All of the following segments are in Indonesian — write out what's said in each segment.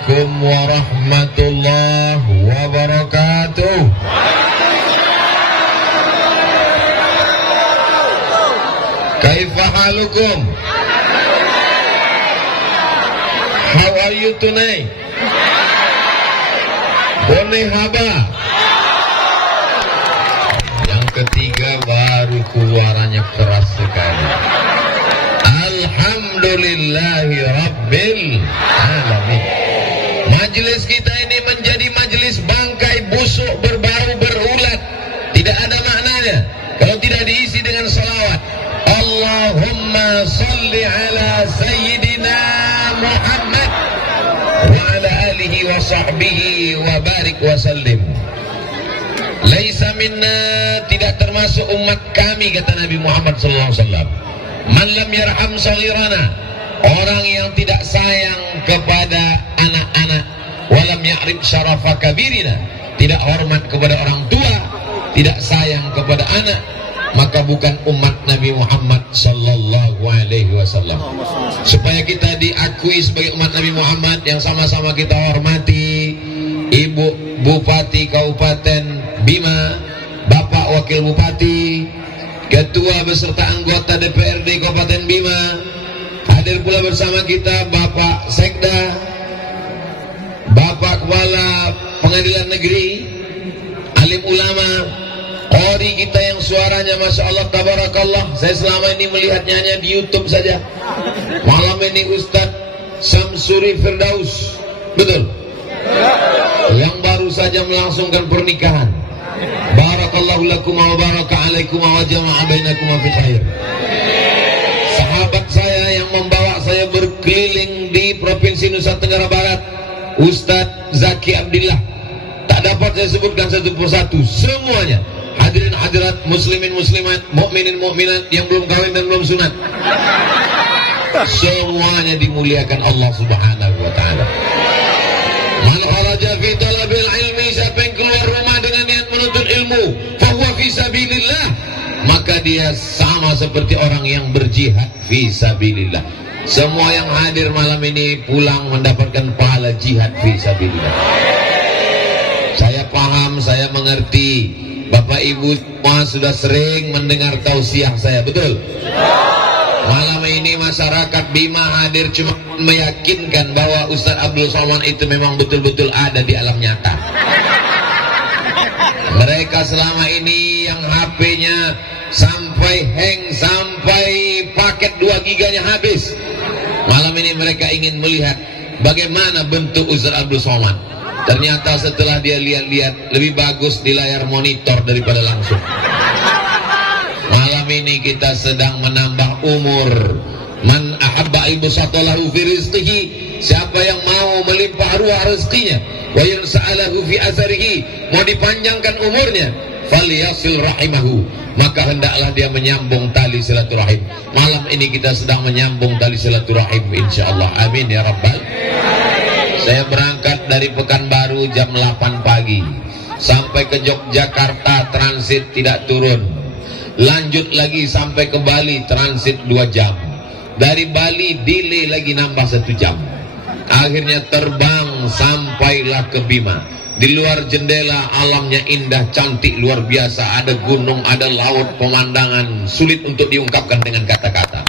Assalamualaikum warahmatullahi wabarakatuh. Kaifa halukum? How are you tonight? Boleh haba? Yang ketiga baru keluarannya keras sekali. Alhamdulillahi Rabbil Alamin. Majelis kita ini menjadi majelis bangkai busuk, berbau, berulat. Tidak ada maknanya kalau tidak diisi dengan salawat. Allahumma salli ala Sayyidina Muhammad wa ala alihi wa sahbihi wa barik wa sallim. Laisa minna, tidak termasuk umat kami, kata Nabi Muhammad SAW. Man lam yarham saghirana, orang yang tidak sayang kepada anak-anak. Walam ya'rif syarafa kabirina, tidak hormat kepada orang tua, tidak sayang kepada anak, maka bukan umat Nabi Muhammad sallallahu alaihi wasallam. Supaya kita diakui sebagai umat Nabi Muhammad, yang sama-sama kita hormati Ibu Bupati Kabupaten Bima, Bapak Wakil Bupati, Ketua beserta anggota DPRD Kabupaten Bima. Hadir pula bersama kita Bapak Sekda, Bapak Kepala Pengadilan Negeri, alim ulama, qori kita yang suaranya Masya Allah tabarakallah. Saya selama ini melihatnya hanya di YouTube saja. Malam ini Ustadz Samsuri Firdaus, betul? Yang baru saja melangsungkan pernikahan. Barakallahu lakum wa baraka alaikum wa jama'a bainakum fi khair. Sahabat saya yang membawa saya berkeliling di Provinsi Nusa Tenggara Barat, Ustadz Zaki Abdillah. Tak dapat saya sebutkan satu persatu, semuanya. Hadirin hadirat, muslimin muslimat, mukminin mukminat yang belum kawin dan belum sunat, semuanya dimuliakan Allah Subhanahu wa taala. Man kharaja fi talabil ilmi, siapa yang keluar rumah dengan niat menuntut ilmu, fa huwa fi sabilillah, maka dia sama seperti orang yang berjihad fi sabilillah. Semua yang hadir malam ini pulang mendapatkan pahala jihad fi sabilillah. Saya paham, saya mengerti. Bapak Ibu semua sudah sering mendengar tausiah saya, betul? Malam ini masyarakat Bima hadir cuma meyakinkan bahwa Ustadz Abdul Somad itu memang betul-betul ada di alam nyata. Mereka selama ini yang HP-nya sampai hang, sampai paket 2 giganya habis. Malam ini mereka ingin melihat bagaimana bentuk Ustadz Abdul Somad. Ternyata setelah dia lihat-lihat, lebih bagus di layar monitor daripada langsung. Malam ini kita sedang menambah umur. Man ahabba ibsatalahu fi rizqihi, siapa yang mau melimpah ruah rezekinya, wa yansa'alahu fi azarihi, mau dipanjangkan umurnya, falyasil rahimahu, maka hendaklah dia menyambung tali silaturahim. Malam ini kita sedang menyambung tali silaturahim insyaallah. Amin ya rabbal. Saya berangkat dari Pekanbaru jam 8 pagi sampai ke Yogyakarta, transit tidak turun. Lanjut lagi sampai ke Bali, transit 2 jam. Dari Bali delay lagi nambah 1 jam. Akhirnya terbang sampailah ke Bima. Di luar jendela alamnya indah, cantik, luar biasa. Ada gunung, ada laut, pemandangan sulit untuk diungkapkan dengan kata-kata.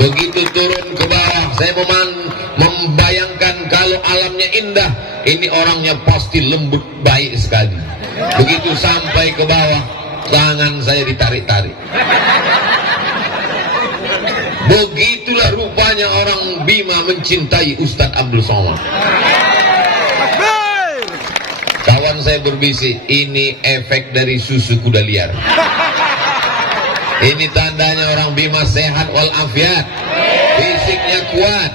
Begitu turun ke bawah, saya membayangkan kalau alamnya indah, ini orangnya pasti lembut, baik sekali. Begitu sampai ke bawah, tangan saya ditarik-tarik. Begitulah rupanya orang Bima mencintai Ustadz Abdul Somad. Kawan saya berbisik, ini efek dari susu kuda liar. Ini tandanya orang Bima sehat walafiat, fisiknya kuat.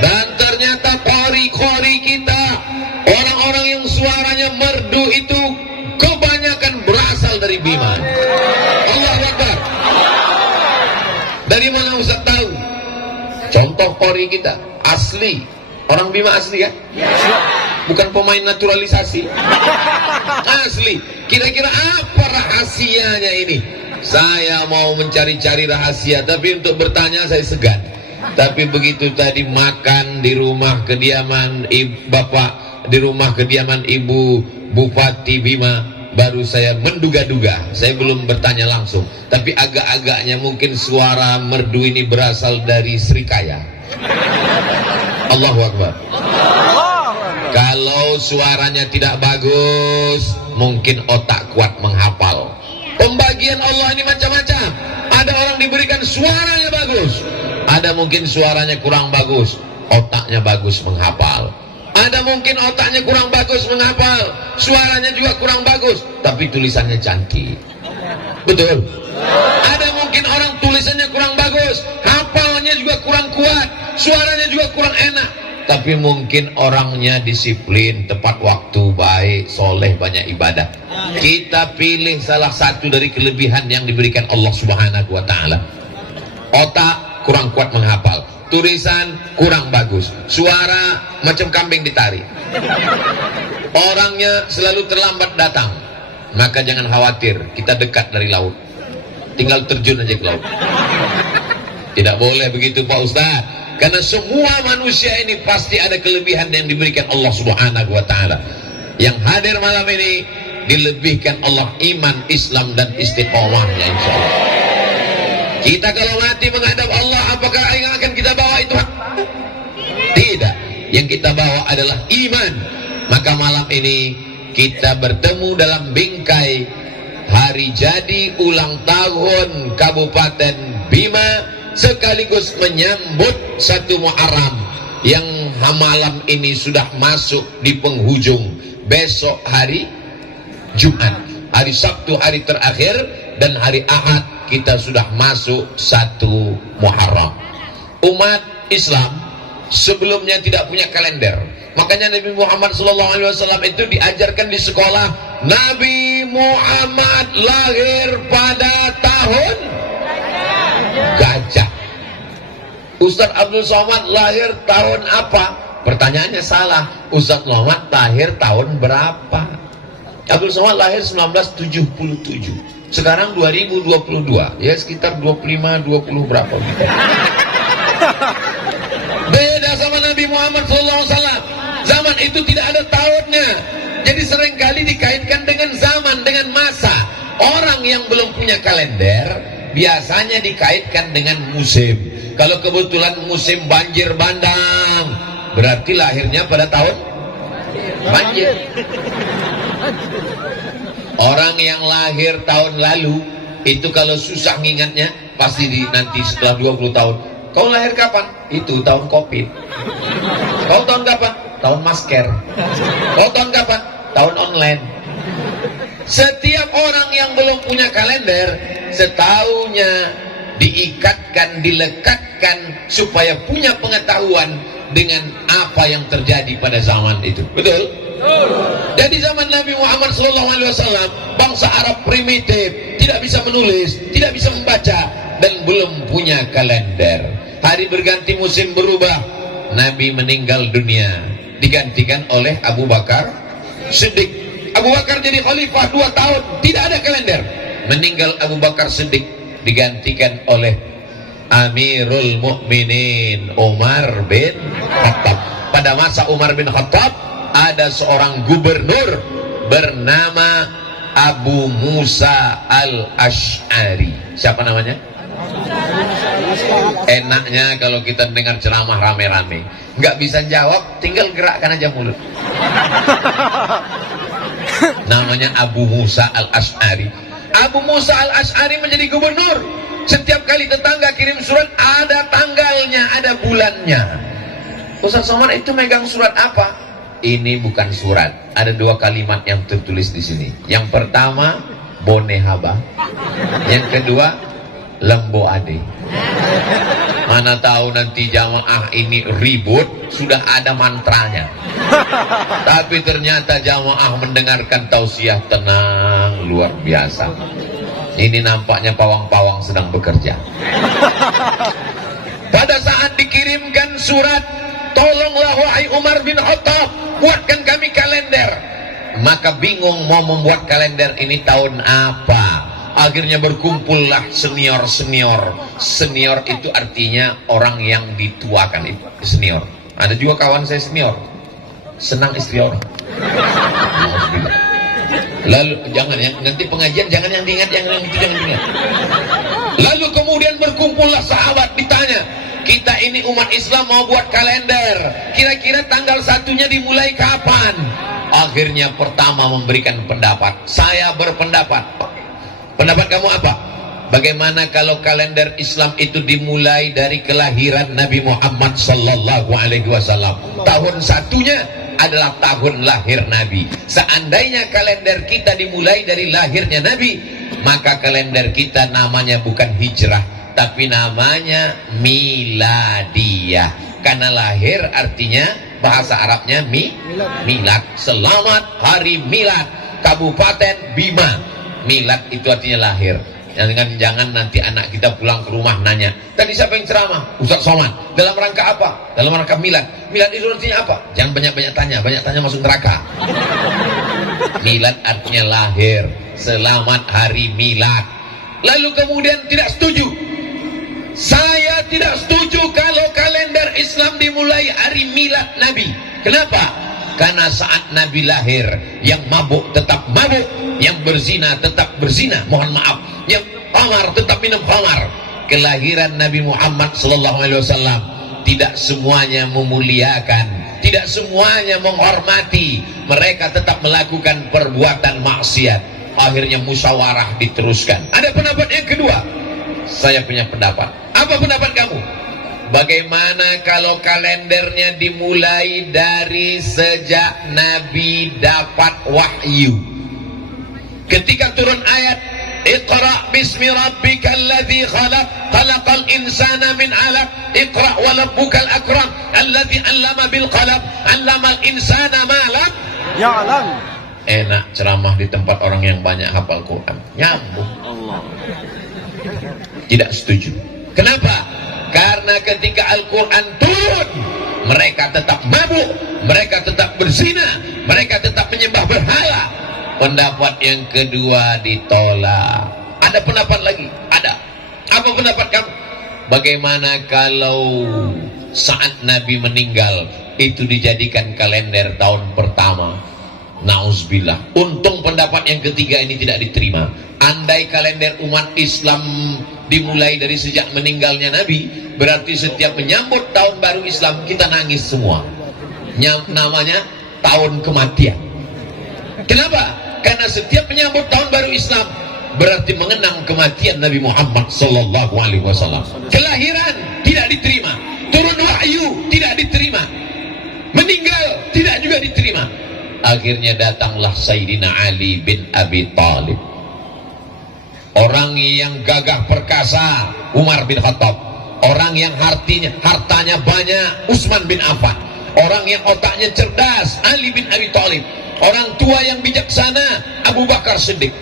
Dan ternyata qori-qori kita, orang-orang yang suaranya merdu itu kebanyakan berasal dari Bima. Allahu Akbar. Dari mana Ustaz tahu? Contoh qori kita asli, orang Bima asli kan? Bukan pemain naturalisasi. Asli. Kira-kira apa rahasianya ini? Saya mau mencari-cari rahasia, tapi untuk bertanya saya segan. Tapi begitu tadi makan di rumah kediaman bapak, di rumah kediaman ibu Bupati Bima, baru saya menduga-duga. Saya belum bertanya langsung, tapi agak-agaknya mungkin suara merdu ini berasal dari Srikaya. Allahu Akbar. Kalau suaranya tidak bagus, mungkin otak kuat menghafal. Pembagian Allah ini macam-macam. Ada orang diberikan suaranya bagus, ada mungkin suaranya kurang bagus, otaknya bagus menghafal. Ada mungkin otaknya kurang bagus menghafal, suaranya juga kurang bagus, tapi tulisannya cantik. Betul? Ada mungkin orang tulisannya kurang bagus, hafalnya juga kurang kuat, suaranya juga kurang enak, tapi mungkin orangnya disiplin, tepat waktu, baik, soleh, banyak ibadah. Kita pilih salah satu dari kelebihan yang diberikan Allah Subhanahu wa Ta'ala. Otak kurang kuat menghafal, tulisan kurang bagus, suara macam kambing ditarik, orangnya selalu terlambat datang. Maka jangan khawatir, kita dekat dari laut, tinggal terjun aja ke laut. Tidak boleh begitu Pak Ustadz, karena semua manusia ini pasti ada kelebihan yang diberikan Allah Subhanahu wa Ta'ala. Yang hadir malam ini dilebihkan Allah iman, Islam, dan istiqomahnya, insya Allah. Kita kalau mati menghadap Allah, apakah yang akan kita bawa itu? Tidak. Yang kita bawa adalah iman. Maka malam ini kita bertemu dalam bingkai hari jadi ulang tahun Kabupaten Bima, sekaligus menyambut 1 Muharram yang malam ini sudah masuk di penghujung. Besok hari Jumat, hari Sabtu hari terakhir, dan hari Ahad kita sudah masuk 1 Muharram. Umat Islam sebelumnya tidak punya kalender. Makanya Nabi Muhammad SAW itu diajarkan di sekolah, Nabi Muhammad lahir pada tahun gajah. Ustaz Abdul Somad lahir tahun apa? Pertanyaannya salah. Ustaz Muhammad lahir tahun berapa? Abdul Somad lahir 1977. Sekarang 2022, ya sekitar 25-20 berapa. Beda sama Nabi Muhammad SAW. Zaman itu tidak ada tahunnya. Jadi seringkali dikaitkan dengan zaman, dengan masa. Orang yang belum punya kalender biasanya dikaitkan dengan musim. Kalau kebetulan musim banjir bandang, berarti lahirnya pada tahun banjir. Orang yang lahir tahun lalu itu kalau susah ngingatnya, pasti nanti setelah 20 tahun, kau lahir kapan? Itu tahun Covid. Kau tahun kapan? Tahun masker. Kau tahun kapan? Tahun online. Setiap orang yang belum punya kalender, setaunya diikatkan, dilekatkan supaya punya pengetahuan dengan apa yang terjadi pada zaman itu. Betul? Jadi zaman Nabi Muhammad SAW, bangsa Arab primitif, tidak bisa menulis, tidak bisa membaca, dan belum punya kalender. Hari berganti, musim berubah, Nabi meninggal dunia, digantikan oleh Abu Bakar Siddiq. Abu Bakar jadi khalifah 2 tahun, tidak ada kalender. Meninggal Abu Bakar Siddiq, digantikan oleh Amirul Mukminin Umar bin Khattab. Pada masa Umar bin Khattab ada seorang gubernur bernama Abu Musa al-Ash'ari. Siapa namanya? Enaknya kalau kita dengar ceramah rame-rame, nggak bisa jawab, tinggal gerakkan aja mulut. Namanya Abu Musa al-Ash'ari. Abu Musa al-Ash'ari menjadi gubernur. Setiap kali tetangga kirim surat, ada tanggalnya, ada bulannya. Ustaz Somad itu megang surat apa? Ini bukan surat. Ada 2 kalimat yang tertulis di sini. Yang pertama, Bonehaba. Yang kedua, Lembo Ade. Mana tahu nanti jamaah ini ribut, sudah ada mantranya. Tapi ternyata jamaah mendengarkan tausiah tenang, luar biasa. Ini nampaknya pawang-pawang sedang bekerja. Pada saat dikirimkan surat, tolonglah wahai Umar bin Khattab, buatkan kami kalender. Maka bingung mau membuat kalender ini tahun apa. Akhirnya berkumpullah senior-senior. Senior itu artinya orang yang dituakan, itu senior. Ada juga kawan saya senior, senang istri orang. Lalu jangan ya, nanti pengajian jangan yang diingat, yang itu jangan diingat. Lalu kemudian berkumpullah sahabat, ditanya, kita ini umat Islam mau buat kalender, kira-kira tanggal 1-nya dimulai kapan? Akhirnya pertama memberikan pendapat. Saya berpendapat. Pendapat kamu apa? Bagaimana kalau kalender Islam itu dimulai dari kelahiran Nabi Muhammad sallallahu alaihi wasallam? Tahun 1-nya adalah tahun lahir Nabi. Seandainya kalender kita dimulai dari lahirnya Nabi, maka kalender kita namanya bukan hijrah, tapi namanya miladiyah. Karena lahir artinya bahasa Arabnya milad. Selamat hari milad Kabupaten Bima. Milad itu artinya lahir. Jangan nanti anak kita pulang ke rumah nanya, tadi siapa yang ceramah? Ustaz Somad. Dalam rangka apa? Dalam rangka milad. Milad itu artinya apa? Jangan banyak-banyak tanya masuk neraka. Milad artinya lahir. Selamat hari milad. Lalu kemudian tidak setuju. Saya tidak setuju kalau kalender Islam dimulai hari milad Nabi. Kenapa? Karena saat Nabi lahir, yang mabuk tetap mabuk, yang berzina tetap berzina, mohon maaf, yang khamar tetap minum khamar. Kelahiran Nabi Muhammad SAW tidak semuanya memuliakan, tidak semuanya menghormati. Mereka tetap melakukan perbuatan maksiat. Akhirnya musyawarah diteruskan. Ada pendapat yang kedua. Saya punya pendapat. Apa pendapat kamu? Bagaimana kalau kalendernya dimulai dari sejak Nabi dapat wahyu? Ketika turun ayat Iqra bismi rabbikal ladzi khalaq khalaqal insana min 'alaq Iqra wa rabbukal akram alladzi 'allama bil qalam 'allamal insana ma lam ya'lam. Enak ceramah di tempat orang yang banyak hafal Quran. Nyambung. Allah. Tidak setuju. Kenapa? Karena ketika Al-Quran turun, mereka tetap mabuk, mereka tetap berzina, mereka tetap menyembah berhala. Pendapat yang kedua ditolak. Ada pendapat lagi? Ada. Apa pendapat kamu? Bagaimana kalau saat Nabi meninggal itu dijadikan kalender tahun pertama? Nauzubillah. Untung pendapat yang ketiga ini tidak diterima. Andai kalender umat Islam dimulai dari sejak meninggalnya Nabi, berarti setiap menyambut tahun baru Islam kita nangis semua. Namanya tahun kematian. Kenapa? Karena setiap menyambut tahun baru Islam berarti mengenang kematian Nabi Muhammad sallallahu alaihi wasallam. Kelahiran tidak diterima, turun wahyu tidak diterima, meninggal tidak juga diterima. Akhirnya datanglah Sayyidina Ali bin Abi Thalib, orang yang gagah perkasa Umar bin Khattab, orang yang hartanya banyak Utsman bin Affan, orang yang otaknya cerdas Ali bin Abi Thalib, orang tua yang bijaksana Abu Bakar Siddiq.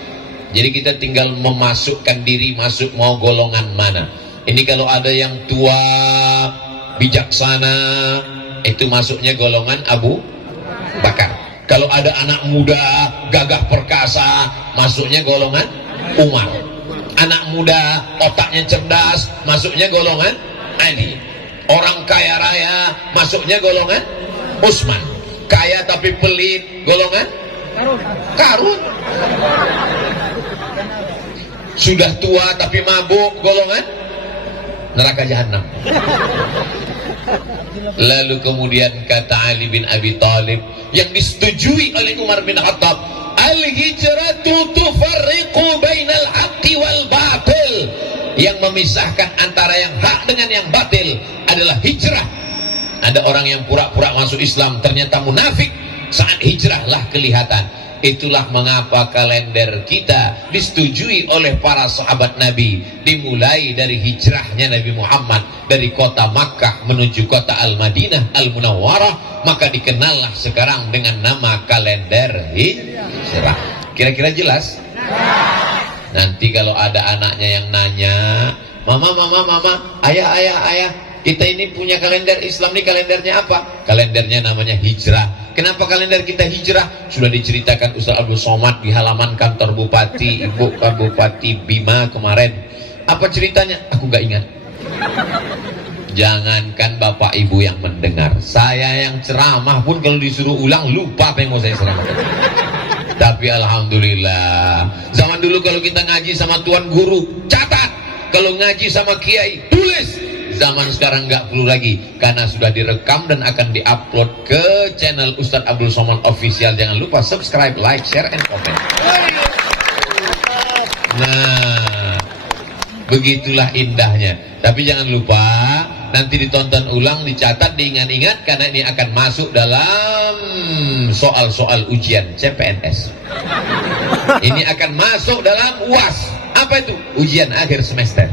Jadi kita tinggal memasukkan diri masuk mau golongan mana. Ini kalau ada yang tua bijaksana itu masuknya golongan Abu Bakar. Kalau ada anak muda gagah perkasa masuknya golongan Umar. Anak muda otaknya cerdas masuknya golongan Ali. Orang kaya raya masuknya golongan Utsman. Kaya tapi pelit golongan Karun. Sudah tua tapi mabuk golongan neraka jahanam. Lalu kemudian kata Ali bin Abi Thalib yang disetujui oleh Umar bin Khattab, al-hijratu tufarriqu bainal haqqi wal batil. Yang memisahkan antara yang hak dengan yang batil adalah hijrah. Ada orang yang pura-pura masuk Islam ternyata munafik, saat hijrahlah kelihatan. Itulah mengapa kalender kita disetujui oleh para sahabat Nabi, dimulai dari hijrahnya Nabi Muhammad dari kota Makkah menuju kota Al-Madinah Al-Munawwarah, maka dikenallah sekarang dengan nama kalender hijrah. Kira-kira jelas? Nanti kalau ada anaknya yang nanya, mama, ayah, kita ini punya kalender Islam nih, kalendernya apa? Kalendernya namanya hijrah. Kenapa kalender kita hijrah? Sudah diceritakan Ustaz Abdul Somad di halaman kantor Bupati, Ibu Bupati Bima kemarin. Apa ceritanya? Aku nggak ingat. Jangankan Bapak Ibu yang mendengar, saya yang ceramah pun kalau disuruh ulang lupa apa yang mau saya ceramahkan. Tapi alhamdulillah, zaman dulu kalau kita ngaji sama tuan guru, catat. Kalau ngaji sama kiai, tulis. Zaman sekarang nggak perlu lagi, karena sudah direkam dan akan diupload ke channel Ustadz Abdul Somad Official. Jangan lupa subscribe, like, share, and comment. Nah, begitulah indahnya. Tapi jangan lupa nanti ditonton ulang, dicatat, diingat-ingat, karena ini akan masuk dalam soal-soal ujian CPNS. Ini akan masuk dalam UAS. Apa itu? Ujian akhir semester.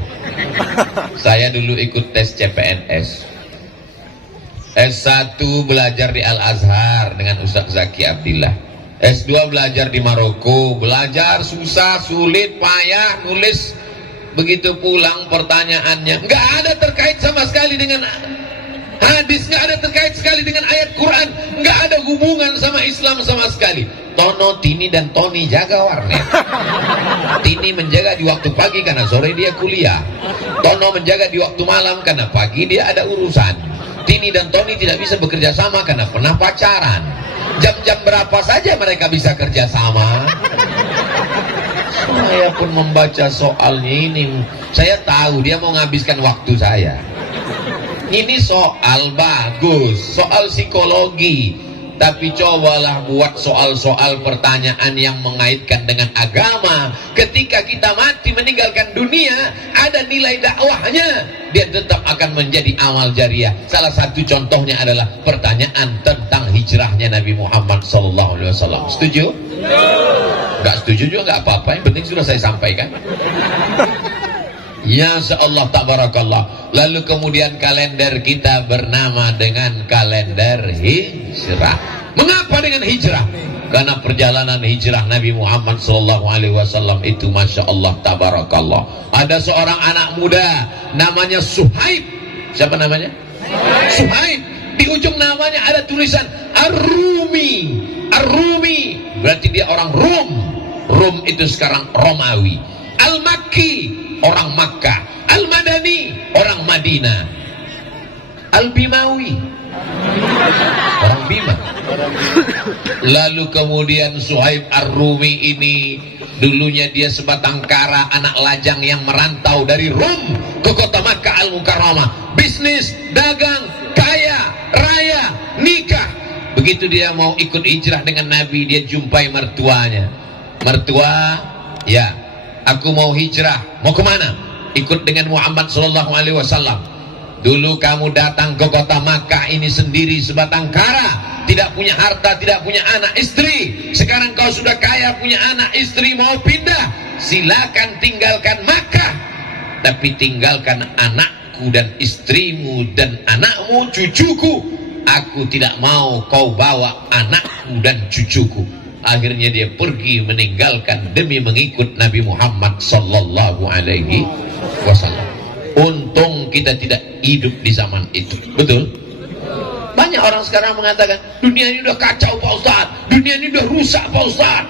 Saya dulu ikut tes CPNS. S1 belajar di Al-Azhar dengan Ustaz Zaki Abdillah. S2 belajar di Maroko. Belajar susah, sulit, payah, nulis. Begitu pulang pertanyaannya nggak ada terkait sama sekali dengan hadis, nggak ada terkait sekali dengan ayat Quran, nggak ada hubungan sama Islam sama sekali. Tono, Tini, dan Tony jaga warnet. Tini menjaga di waktu pagi karena sore dia kuliah. Tono menjaga di waktu malam karena pagi dia ada urusan. Tini dan Tony tidak bisa bekerja sama karena pernah pacaran. Jam-jam berapa saja mereka bisa kerja sama. Saya pun membaca soalnya ini, saya tahu dia mau menghabiskan waktu saya. Ini soal bagus, soal psikologi. Tapi cobalah buat soal-soal pertanyaan yang mengaitkan dengan agama. Ketika kita mati meninggalkan dunia, ada nilai dakwahnya. Dia tetap akan menjadi amal jariah. Salah satu contohnya adalah pertanyaan tentang hijrahnya Nabi Muhammad SAW. Setuju? Nggak setuju juga nggak apa-apa. Yang penting sudah saya sampaikan. Ya Allah tabarakallah. Lalu kemudian kalender kita bernama dengan kalender hijrah. Mengapa dengan hijrah? Karena perjalanan hijrah Nabi Muhammad SAW itu Masya Allah tabarakallah. Ada seorang anak muda namanya Suhaib. Siapa namanya? Suhaib. Di ujung namanya ada tulisan Ar-Rumi. Ar-Rumi berarti dia orang Rum. Rum itu sekarang Romawi. Al-Makki, orang Makkah. Al-Madani, orang Madinah. Al-Bimawi, orang Bima. Lalu kemudian Suhaib Ar-Rumi ini dulunya dia sebatang kara, anak lajang yang merantau dari Rum ke kota Makkah Al-Mukarramah. Bisnis, dagang, kaya, raya, nikah. Begitu dia mau ikut hijrah dengan Nabi, dia jumpai mertuanya. Mertua, ya, aku mau hijrah. Mau kemana? Ikut dengan Muhammad SAW. Dulu kamu datang ke kota Makkah ini sendiri sebatang kara, tidak punya harta, tidak punya anak istri. Sekarang kau sudah kaya, punya anak istri, mau pindah. Silakan tinggalkan Makkah, tapi tinggalkan anakku dan istrimu dan anakmu, cucuku. Aku tidak mau kau bawa anakku dan cucuku. Akhirnya dia pergi meninggalkan demi mengikut Nabi Muhammad sallallahu alaihi wasallam. Untung kita tidak hidup di zaman itu. Betul? Banyak orang sekarang mengatakan dunia ini udah kacau Pak Ustaz, dunia ini udah rusak Pak Ustaz.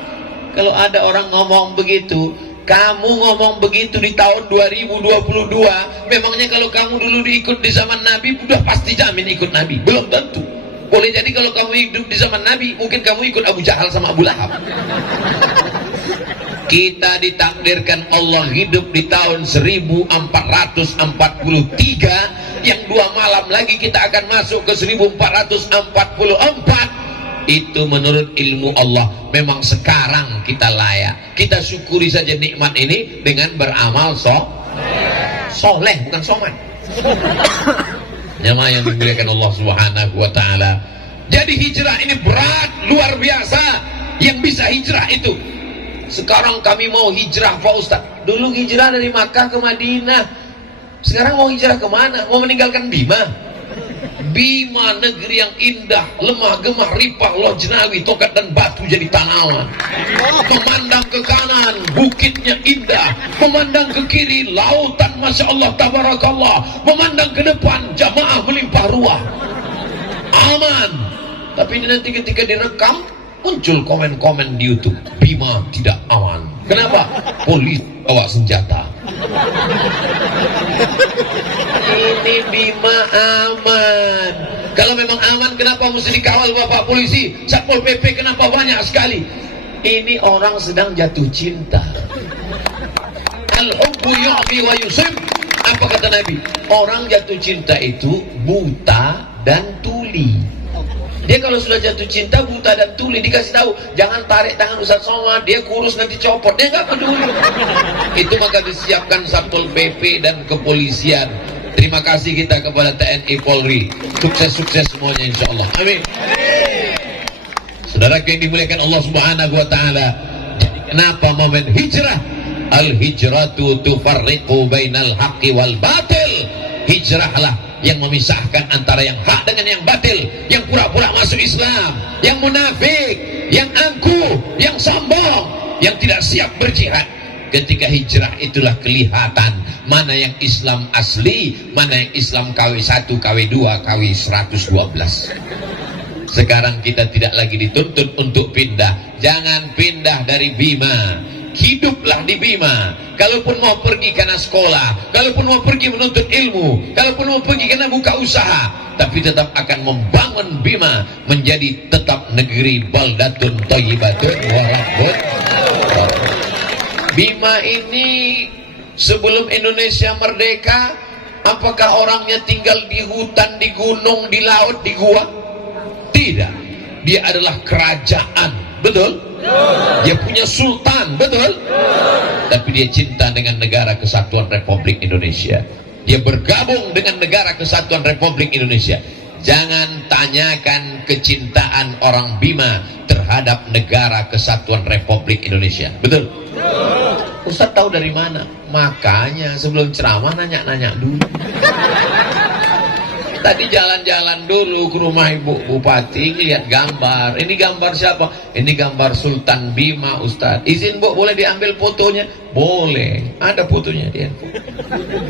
Kalau ada orang ngomong begitu, kamu ngomong begitu di tahun 2022, memangnya kalau kamu dulu diikut di zaman Nabi udah pasti jamin ikut Nabi? Belum tentu. Boleh jadi kalau kamu hidup di zaman Nabi, mungkin kamu ikut Abu Jahal sama Abu Lahab. Kita ditakdirkan Allah hidup di tahun 1443, yang 2 malam lagi kita akan masuk ke 1444. Itu menurut ilmu Allah. Memang sekarang kita layak. Kita syukuri saja nikmat ini dengan beramal soleh, bukan soman. Jamaah yang dimuliakan Allah Subhanahu wa taala. Jadi hijrah ini berat, luar biasa. Yang bisa hijrah itu. Sekarang kami mau hijrah Pak Ustaz. Dulu hijrah dari Makkah ke Madinah. Sekarang mau hijrah kemana? Mau meninggalkan Bima? Bima, negeri yang indah, lemah gemah ripah lojnawi, tokat dan batu jadi tanaman. Memandang ke kanan, bukitnya indah. Memandang ke kiri, lautan Masya Allah tabarakallah. Memandang ke depan, jamaah melimpah ruah. Aman. Tapi ini nanti ketika direkam muncul komen-komen di YouTube, Bima tidak aman. Kenapa? Polisi bawa senjata. Ini Bima aman. Kalau memang aman, kenapa mesti dikawal Bapak polisi? Satpol PP kenapa banyak sekali? Ini orang sedang jatuh cinta. Al-hubbu yu'mi wa yusib. Apa kata Nabi? Orang jatuh cinta itu buta dan tuli. Dia kalau sudah jatuh cinta buta dan tuli, dikasih tahu jangan tarik tangan Ustaz Somad, dia kurus nanti copot, dia nggak peduli. Itu maka disiapkan Satpol PP dan kepolisian. Terima kasih kita kepada TNI Polri, sukses-sukses semuanya insyaallah. Amin. Saudara yang dimuliakan Allah Subhanahu wa taala, kenapa momen hijrah? Al-hijratu tufarriqu bainal haqqi wal batil. Hijrahlah yang memisahkan antara yang hak dengan yang batil, yang pura-pura masuk Islam, yang munafik, yang angkuh, yang sombong, yang tidak siap berjihad. Ketika hijrah itulah kelihatan mana yang Islam asli, mana yang Islam KW1, KW2, KW112. Sekarang kita tidak lagi dituntut untuk pindah. Jangan pindah dari Bima. Hiduplah di Bima. Kalaupun mau pergi karena sekolah, kalaupun mau pergi menuntut ilmu, kalaupun mau pergi karena buka usaha, tapi tetap akan membangun Bima menjadi tetap negeri baldatun thayyibatun wa rabbun. Bima ini sebelum Indonesia merdeka, apakah orangnya tinggal di hutan, di gunung, di laut, di gua? Tidak. Dia adalah kerajaan, betul? Dia punya sultan, betul? Tapi dia cinta dengan negara kesatuan Republik Indonesia. Dia bergabung dengan negara kesatuan Republik Indonesia. Jangan tanyakan kecintaan orang Bima terhadap negara kesatuan Republik Indonesia, betul? Ustaz tahu dari mana? Makanya sebelum ceramah nanya-nanya dulu. Tadi jalan-jalan dulu ke rumah Ibu Bupati, lihat gambar. Ini gambar siapa? Ini gambar Sultan Bima, Ustaz. Izin Bu, boleh diambil fotonya? Boleh, ada fotonya dia.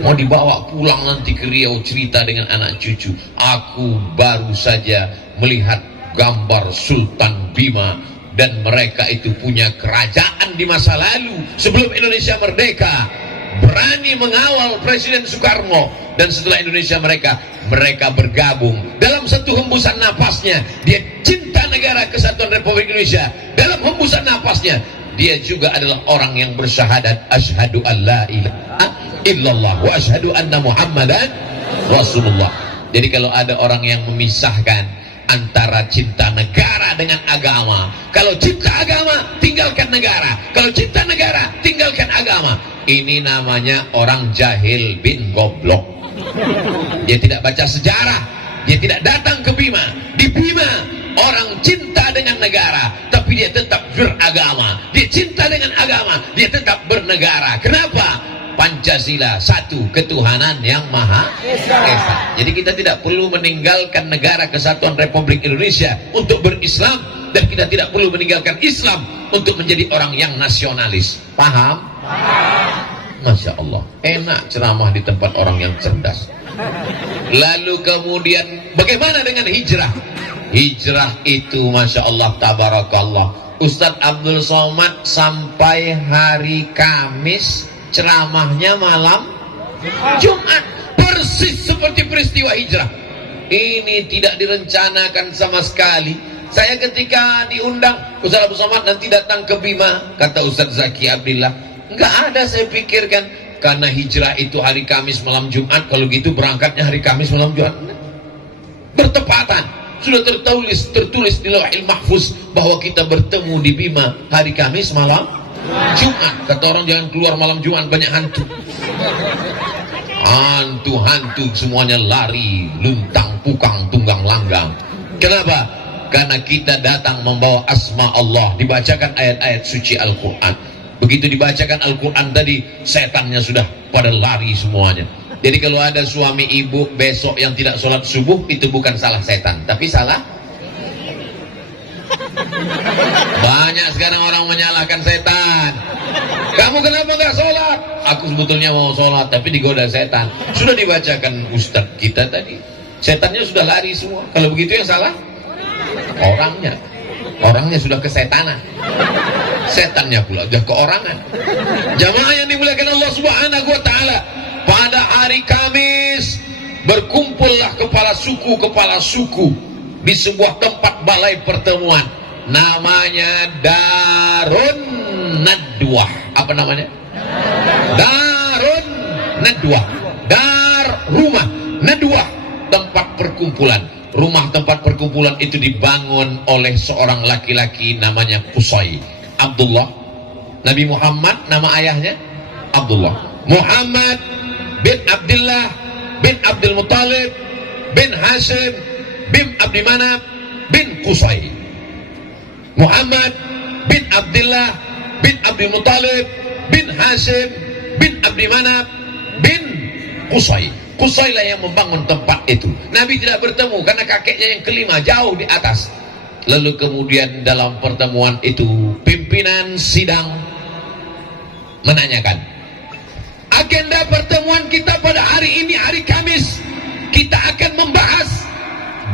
Mau dibawa pulang nanti ke Riau cerita dengan anak cucu. Aku baru saja melihat gambar Sultan Bima, dan mereka itu punya kerajaan di masa lalu sebelum Indonesia merdeka. Berani mengawal Presiden Soekarno, dan setelah Indonesia mereka bergabung dalam satu hembusan napasnya. Dia cinta negara kesatuan Republik Indonesia. Dalam hembusan napasnya dia juga adalah orang yang bersyahadat asyhadu an la ilaha illallah wa asyhadu anna muhammadan rasulullah. Jadi kalau ada orang yang memisahkan antara cinta negara dengan agama, kalau cinta agama tinggalkan negara, kalau cinta negara tinggalkan agama, ini namanya orang jahil bin goblok. Dia tidak baca sejarah, dia tidak datang ke Bima. Di Bima orang cinta dengan negara, tapi dia tetap beragama. Dia cinta dengan agama, dia tetap bernegara. Kenapa? Pancasila, satu ketuhanan yang maha esa. Jadi kita tidak perlu meninggalkan negara kesatuan Republik Indonesia untuk berislam, dan kita tidak perlu meninggalkan Islam untuk menjadi orang yang nasionalis. Paham? Masya Allah, enak ceramah di tempat orang yang cerdas. Lalu kemudian bagaimana dengan hijrah? Hijrah itu Masya Allah, tabarakallah, Ustadz Abdul Somad sampai hari Kamis ceramahnya malam Jumat, persis seperti peristiwa hijrah. Ini tidak direncanakan sama sekali. Saya ketika diundang, Ustaz Abdul Somad nanti datang ke Bima, kata Ustaz Zaki Abdillah, enggak ada saya pikirkan, karena hijrah itu hari Kamis malam Jumat, kalau gitu berangkatnya hari Kamis malam Jumat. Bertepatan, sudah tertulis di Lauhil Mahfuz bahwa kita bertemu di Bima hari Kamis malam Jumat. Kata orang jangan keluar malam Jumat, banyak hantu. Hantu-hantu semuanya lari, luntang, pukang, tunggang langgang. Kenapa? Karena kita datang membawa asma Allah, dibacakan ayat-ayat suci Al-Quran. Begitu dibacakan Al-Quran tadi, setannya sudah pada lari semuanya. Jadi kalau ada suami ibu besok yang tidak sholat subuh, itu bukan salah setan, tapi salah. Banyak sekarang orang menyalahkan setan. Kamu kenapa gak sholat? Aku sebetulnya mau sholat, tapi digoda setan. Sudah dibacakan ustadz kita tadi, setannya sudah lari semua. Kalau begitu yang salah Orangnya sudah kesetanan. Setannya pula sudah keorangan. Jamaah yang dimuliakan Allah Subhanahu wa taala, pada hari Kamis berkumpullah kepala suku di sebuah tempat balai pertemuan, namanya Darun Nadwah. Apa namanya? Darun Nadwah. Dar rumah, Nadwah tempat perkumpulan. Rumah tempat perkumpulan itu dibangun oleh seorang laki-laki namanya Qusay Abdullah. Nabi Muhammad nama ayahnya Abdullah. Muhammad bin Abdullah bin Abdul Muttalib bin Hashim bin Abdi Manaf bin Qusay. Muhammad bin Abdullah bin Abdul Muttalib bin Hashim bin Abdi Manaf bin Qusay. Qusay lah yang membangun tempat itu. Nabi tidak bertemu karena kakeknya yang kelima jauh di atas. Lalu kemudian dalam pertemuan itu pimpinan sidang menanyakan, agenda pertemuan kita pada hari ini, hari Kamis, kita akan membahas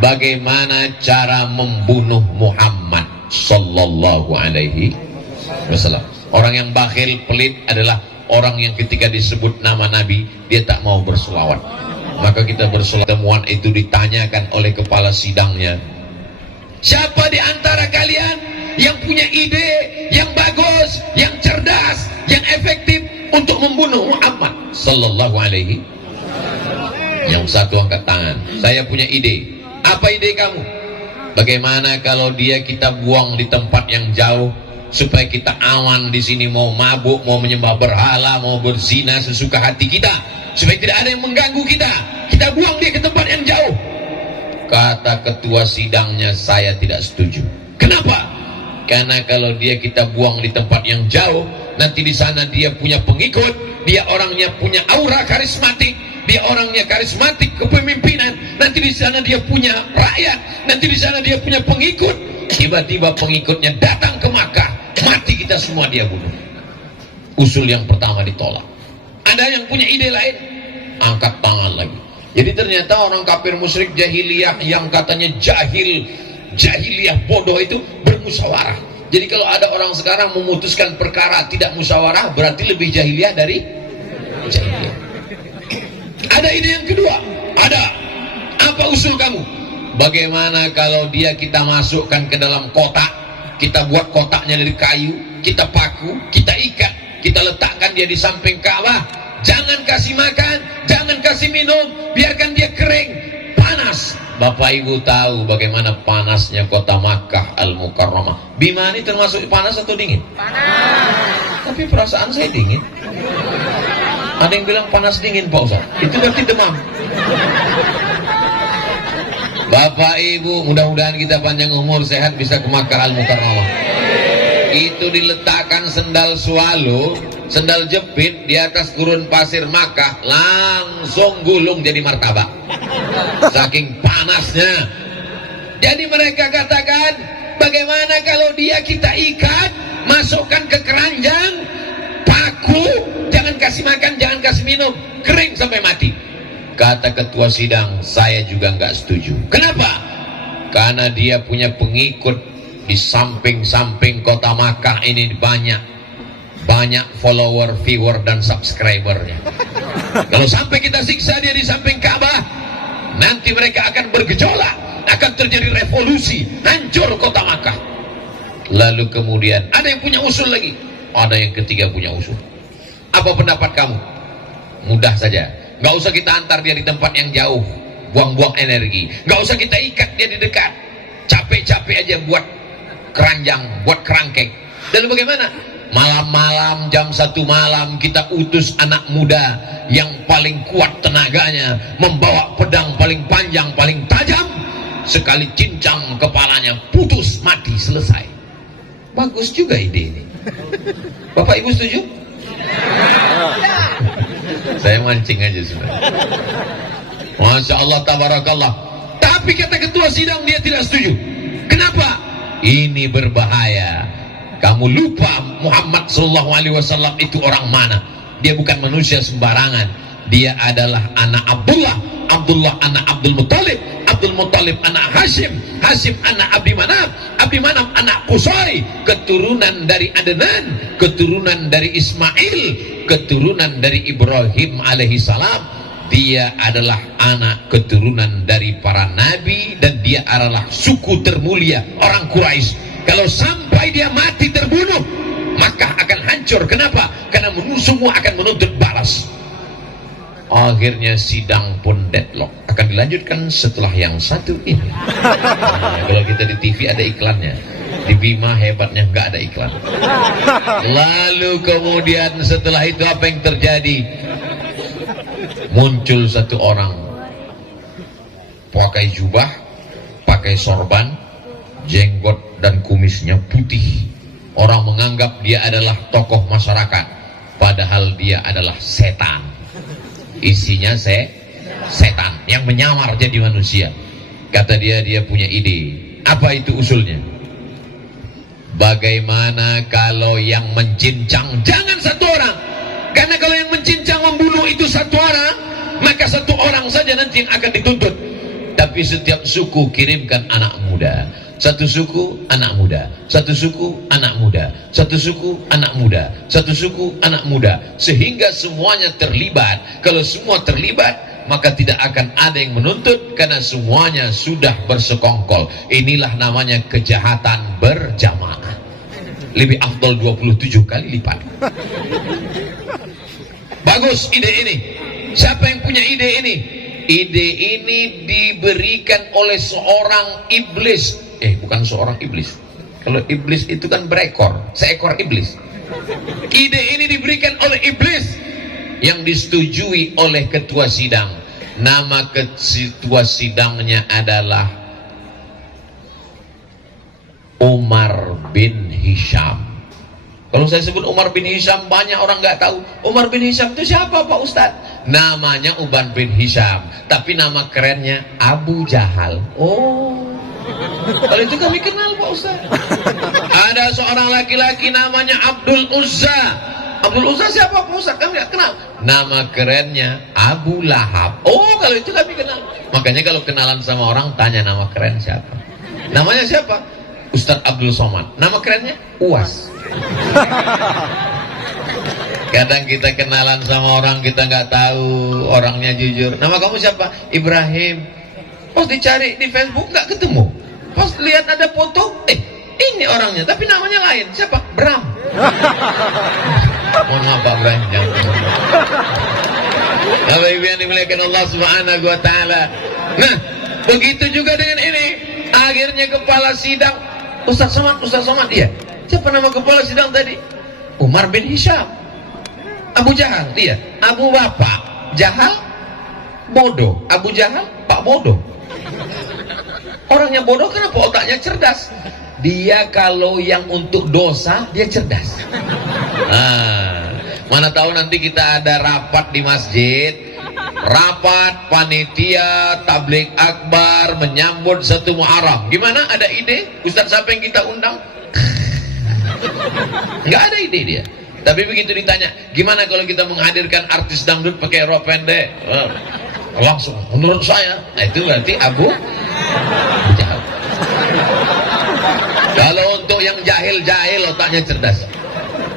bagaimana cara membunuh Muhammad sallallahu alaihi wasallam. Orang yang bakhil, pelit adalah orang yang ketika disebut nama Nabi dia tak mau berselawat. Maka kita berselawat. Temuan itu ditanyakan oleh kepala sidangnya, siapa di antara kalian yang punya ide yang bagus, yang cerdas, yang efektif untuk membunuh Muhammad sallallahu alaihi? Yang satu angkat tangan, saya punya ide. Apa ide kamu? Bagaimana kalau dia kita buang di tempat yang jauh supaya kita aman di sini, mau mabuk, mau menyembah berhala, mau berzina sesuka hati kita, supaya tidak ada yang mengganggu kita. Kita buang dia ke tempat yang jauh. Kata ketua sidangnya, saya tidak setuju. Kenapa? Karena kalau dia kita buang di tempat yang jauh, nanti di sana dia punya pengikut, dia orangnya punya aura karismatik, dia orangnya karismatik kepemimpinan, nanti di sana dia punya rakyat, nanti di sana dia punya pengikut. Tiba-tiba pengikutnya datang ke Makkah, mati kita semua, dia bunuh. Usul yang pertama ditolak. Ada yang punya ide lain? Angkat tangan lagi. Jadi ternyata orang kafir musyrik jahiliyah yang katanya jahiliyah bodoh itu bermusyawarah. Jadi kalau ada orang sekarang memutuskan perkara tidak musyawarah, berarti lebih jahiliyah dari jahiliyah. Ada ide yang kedua? Ada. Apa usul kamu? Bagaimana kalau dia kita masukkan ke dalam kotak, kita buat kotaknya dari kayu, kita paku, kita ikat, kita letakkan dia di samping Ka'bah. Jangan kasih makan, jangan kasih minum, biarkan dia kering, panas. Bapak Ibu tahu bagaimana panasnya kota Makkah Al-Mukarramah. Bima ini termasuk panas atau dingin? Panas. Tapi perasaan saya dingin. Ada yang bilang panas dingin Pak Ustaz. Itu berarti demam. Bapak Ibu, mudah-mudahan kita panjang umur, sehat, bisa ke Makkah Al-Mukarramah. Itu diletakkan sendal swallow, sendal jepit di atas gurun pasir Makkah, langsung gulung jadi martabak. Saking panasnya. Jadi mereka katakan, bagaimana kalau dia kita ikat, masukkan ke keranjang, paku, jangan kasih makan, jangan kasih minum, kering sampai mati. Kata ketua sidang, saya juga nggak setuju. Kenapa? Karena dia punya pengikut di samping-samping kota Makkah ini, banyak follower, viewer, dan subscribernya. Kalau sampai kita siksa dia di samping Ka'bah, nanti mereka akan bergejolak, akan terjadi revolusi, hancur kota Makkah. Lalu kemudian ada yang punya usul lagi, ada yang ketiga punya usul. Apa pendapat kamu? Mudah saja, nggak usah kita antar dia di tempat yang jauh, buang-buang energi. Nggak usah kita ikat dia di dekat, capek-capek aja buat keranjang, buat kerangkeng. Lalu bagaimana? Malam-malam jam 1 malam kita utus anak muda yang paling kuat tenaganya, membawa pedang paling panjang, paling tajam, sekali cincang kepalanya putus, mati, selesai. Bagus juga ide ini. Bapak Ibu setuju? Saya mancing aja sebenarnya. Masya Allah, tabarakallah. Tapi kata ketua sidang dia tidak setuju. Kenapa? Ini berbahaya. Kamu lupa Muhammad sallallahu alaihi wasallam itu orang mana? Dia bukan manusia sembarangan. Dia adalah anak Abdullah, Abdullah anak Abdul Muttalib, Abdul Muttalib anak Hashim, Hashim anak Abdi Manaf, Abdi Manaf anak Qusay, keturunan dari Adnan, keturunan dari Ismail, keturunan dari Ibrahim alaihi salam. Dia adalah anak keturunan dari para nabi dan dia adalah suku termulia orang Quraisy. Kalau sampai dia mati terbunuh, maka akan hancur. Kenapa? Karena semua akan menuntut balas. Akhirnya sidang pun deadlock. Akan dilanjutkan setelah yang satu ini. Nah, kalau kita di TV ada iklannya, di Bima hebatnya nggak ada iklan. Lalu kemudian setelah itu apa yang terjadi? Muncul satu orang pakai jubah, pakai sorban, jenggot dan kumisnya putih. Orang menganggap dia adalah tokoh masyarakat, padahal dia adalah setan. Isinya setan yang menyamar jadi manusia. Kata dia punya ide. Apa itu usulnya? Bagaimana kalau yang mencincang jangan satu orang? Karena kalau yang mencincang membunuh itu satu orang, maka satu orang saja nanti yang akan dituntut. Tapi setiap suku kirimkan anak muda. Satu suku anak muda, satu suku anak muda, satu suku anak muda, satu suku anak muda, sehingga semuanya terlibat. Kalau semua terlibat, maka tidak akan ada yang menuntut karena semuanya sudah bersekongkol. Inilah namanya kejahatan berjamaah. Lebih afdal 27 kali lipat. Bagus ide ini. Siapa yang punya ide ini? Ide ini diberikan oleh seorang iblis. Bukan seorang iblis. Kalau iblis itu kan berekor, seekor iblis. Ide ini diberikan oleh iblis yang disetujui oleh ketua sidang. Nama ketua sidangnya adalah Umar bin Hisham. Kalau saya sebut Umar bin Hisham, banyak orang nggak tahu. Umar bin Hisham itu siapa Pak Ustadz? Namanya Umar bin Hisham, tapi nama kerennya Abu Jahal. Oh, kalau itu kami kenal Pak Ustadz. Ada seorang laki-laki namanya Abdul Uzza. Abdul Uzza siapa Pak Ustadz? Kami nggak kenal. Nama kerennya Abu Lahab. Oh, kalau itu kami kenal. Makanya kalau kenalan sama orang, tanya nama keren siapa. Namanya siapa? Ustadz Abdul Somad. Nama kerennya Uwas. Kadang kita kenalan sama orang, kita nggak tahu orangnya jujur. Nama kamu siapa? Ibrahim. Pas dicari di Facebook nggak ketemu. Pas lihat ada foto, ini orangnya, tapi namanya lain. Siapa? Bram. Mohon maaf Pak Bram. Kalau ibu yang dimuliakan Allah Subhanahu Wa Taala. Nah, begitu juga dengan ini. Akhirnya kepala sidang Ustaz Somad, iya. Siapa nama kepala sidang tadi? Umar bin Hisham. Abu Jahal, iya. Abu Bapak Jahal bodoh. Abu Jahal Pak bodoh. Orangnya bodoh kenapa? Otaknya cerdas. Dia kalau yang untuk dosa dia cerdas. Mana tahu nanti kita ada rapat di masjid, rapat panitia tabligh akbar menyambut satu Muharram. Gimana? Ada ide? Ustaz siapa yang kita undang? Nggak ada ide dia. Tapi begitu ditanya, gimana kalau kita menghadirkan artis dangdut pakai rok pendek? Langsung, menurut saya, itu berarti Abu Jahal. Kalau untuk yang jahil-jahil otaknya cerdas,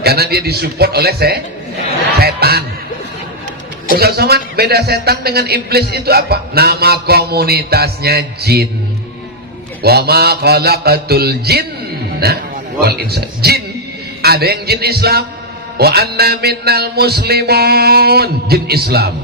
karena dia disupport oleh setan. Ustaz Somad, beda setan dengan iblis itu apa? Nama komunitasnya jin. Wa ma khalaqatul jinna wal insa. Jin, ada yang jin Islam. Wa anna minnal muslimun, jin Islam.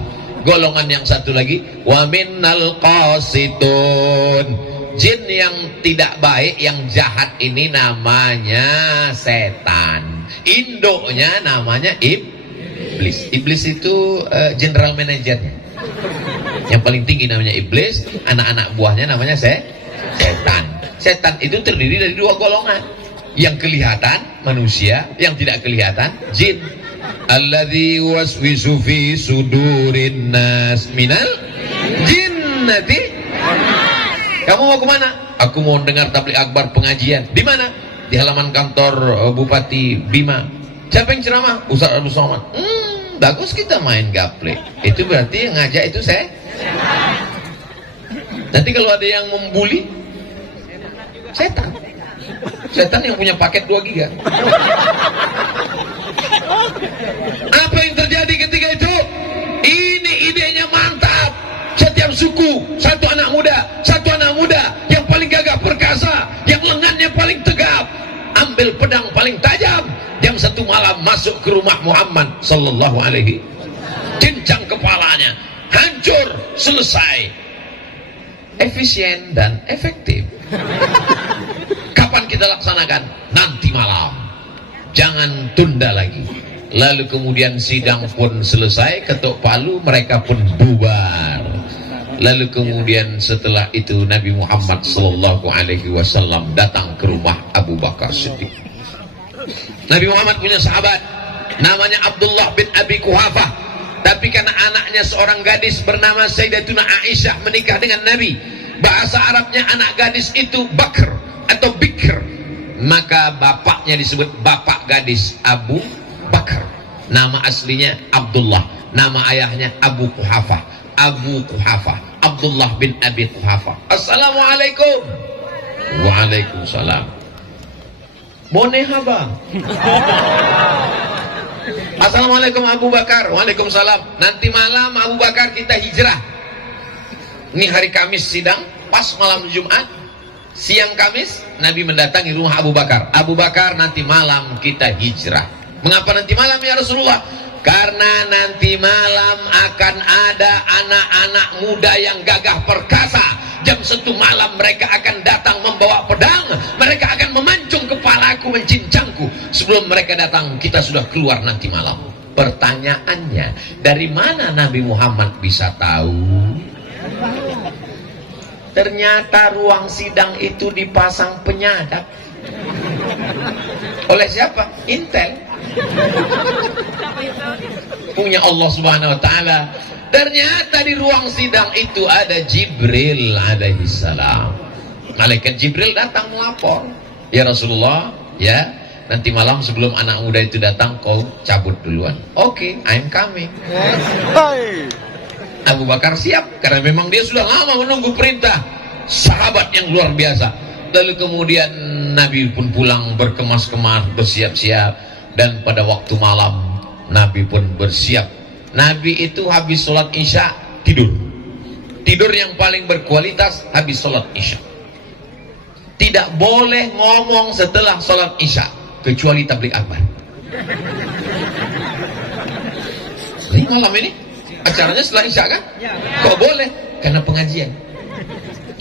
Golongan yang satu lagi, wa minnal qasitun, jin yang tidak baik, yang jahat ini namanya setan. Induknya namanya iblis. Iblis itu general manajernya. Yang paling tinggi namanya iblis, anak-anak buahnya namanya setan. Setan itu terdiri dari dua golongan. Yang kelihatan manusia, yang tidak kelihatan jin. Alladzi waswisu fi sudurin nas minal jinnati. Kamu mau kemana? Aku mau dengar tabligh akbar pengajian. Di mana? Di halaman kantor Bupati Bima. Siapa yang ceramah? Ustaz Abdul Somad. Bagus kita main gaple. Itu berarti yang ngajak itu saya. Nanti kalau ada yang membuli, setan. Setan yang punya paket 2 giga. Apa yang terjadi ketika itu? Ini idenya mantap. Setiap suku, satu anak muda yang paling gagah perkasa, yang lengannya paling tegap, ambil pedang paling tajam, jam 1 malam masuk ke rumah Muhammad sallallahu alaihi, cincang kepalanya, hancur, selesai. Efisien dan efektif. Kapan kita laksanakan? Nanti malam, jangan tunda lagi. Lalu kemudian sidang pun selesai, ketok palu, mereka pun bubar. Lalu kemudian setelah itu Nabi Muhammad sallallahu alaihi wasallam datang ke rumah Abu Bakar Siddiq. Nabi Muhammad punya sahabat namanya Abdullah bin Abi Quhafah, tapi karena anaknya seorang gadis bernama Sayyidatuna Aisyah menikah dengan Nabi, bahasa Arabnya anak gadis itu Bakr atau Bikr, maka bapaknya disebut bapak gadis Abu Bakar. Nama aslinya Abdullah, nama ayahnya Abu Quhafah, Abdullah bin Abi Quhafah. Assalamualaikum. Waalaikumsalam. Boneh bang. Assalamualaikum Abu Bakar. Waalaikumsalam. Nanti malam Abu Bakar kita hijrah. Ini hari Kamis sidang, pas malam Jumat, siang Kamis Nabi mendatangi rumah Abu Bakar. Abu Bakar, nanti malam kita hijrah. Mengapa nanti malam ya Rasulullah? Karena nanti malam akan ada anak-anak muda yang gagah perkasa. Jam 1 malam mereka akan datang membawa pedang, mereka akan memancung kepalaku, mencincangku. Sebelum mereka datang, kita sudah keluar nanti malam. Pertanyaannya, dari mana Nabi Muhammad bisa tahu? Ternyata ruang sidang itu dipasang penyadap. Oleh siapa? Intel. Punya Allah Subhanahu wa taala. Ternyata di ruang sidang itu ada Jibril alaihi salam. Malaikat Jibril datang melapor, ya Rasulullah, ya, nanti malam sebelum anak muda itu datang kau cabut duluan. Oke, I'm coming. Abu Bakar siap karena memang dia sudah lama menunggu perintah. Sahabat yang luar biasa. Lalu kemudian Nabi pun pulang berkemas-kemas, bersiap-siap, dan pada waktu malam Nabi pun bersiap. Nabi itu habis sholat isya tidur. Tidur yang paling berkualitas habis sholat isya. Tidak boleh ngomong setelah sholat isya kecuali tabligh akbar. Ini malam ini acaranya setelah isya kan? Kok boleh? Karena pengajian.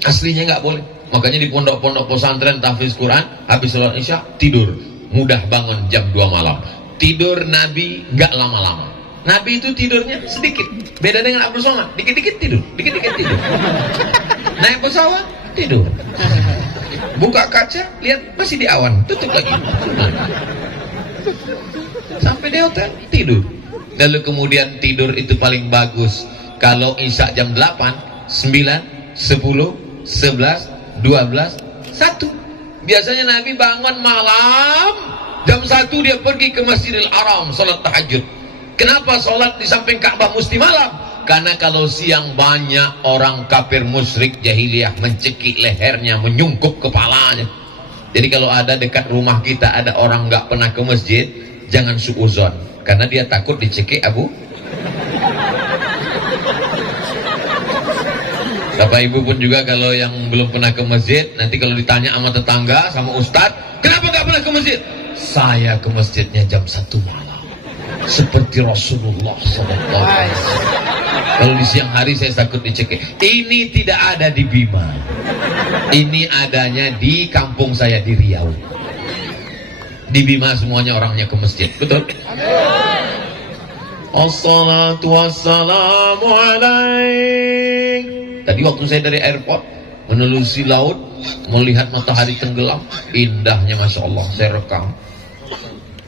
Aslinya nggak boleh. Makanya di pondok-pondok pesantren tahfiz Quran habis sholat isya tidur, mudah bangun jam 2 malam. Tidur Nabi nggak lama-lama. Nabi itu tidurnya sedikit. Beda dengan Abdul Somad, dikit-dikit tidur, dikit-dikit tidur. Naik pesawat tidur. Buka kaca, lihat masih di awan, tutup lagi. Sampai di hotel tidur. Lalu kemudian tidur itu paling bagus kalau isya jam 8, 9, 10, 11, 12, 1. Biasanya Nabi bangun malam jam 1 dia pergi ke Masjidil Haram salat tahajud. Kenapa salat di samping Ka'bah mesti malam? Karena kalau siang banyak orang kafir musyrik jahiliyah mencekik lehernya, menyungkup kepalanya. Jadi kalau ada dekat rumah kita ada orang nggak pernah ke masjid, jangan suuzon, karena dia takut dicekik Abu. Bapak Ibu pun juga kalau yang belum pernah ke masjid, nanti kalau ditanya sama tetangga, sama ustadz, kenapa nggak pernah ke masjid? Saya ke masjidnya jam 1 malam. Seperti Rasulullah SAW. Kalau di siang hari saya takut dicekik. Ini tidak ada di Bima. Ini adanya di kampung saya di Riau. Di Bima semuanya orangnya ke masjid, betul? Assalatu wassalamu alaik. Tadi waktu saya dari airport menelusuri laut, melihat matahari tenggelam, indahnya Masya Allah, saya rekam.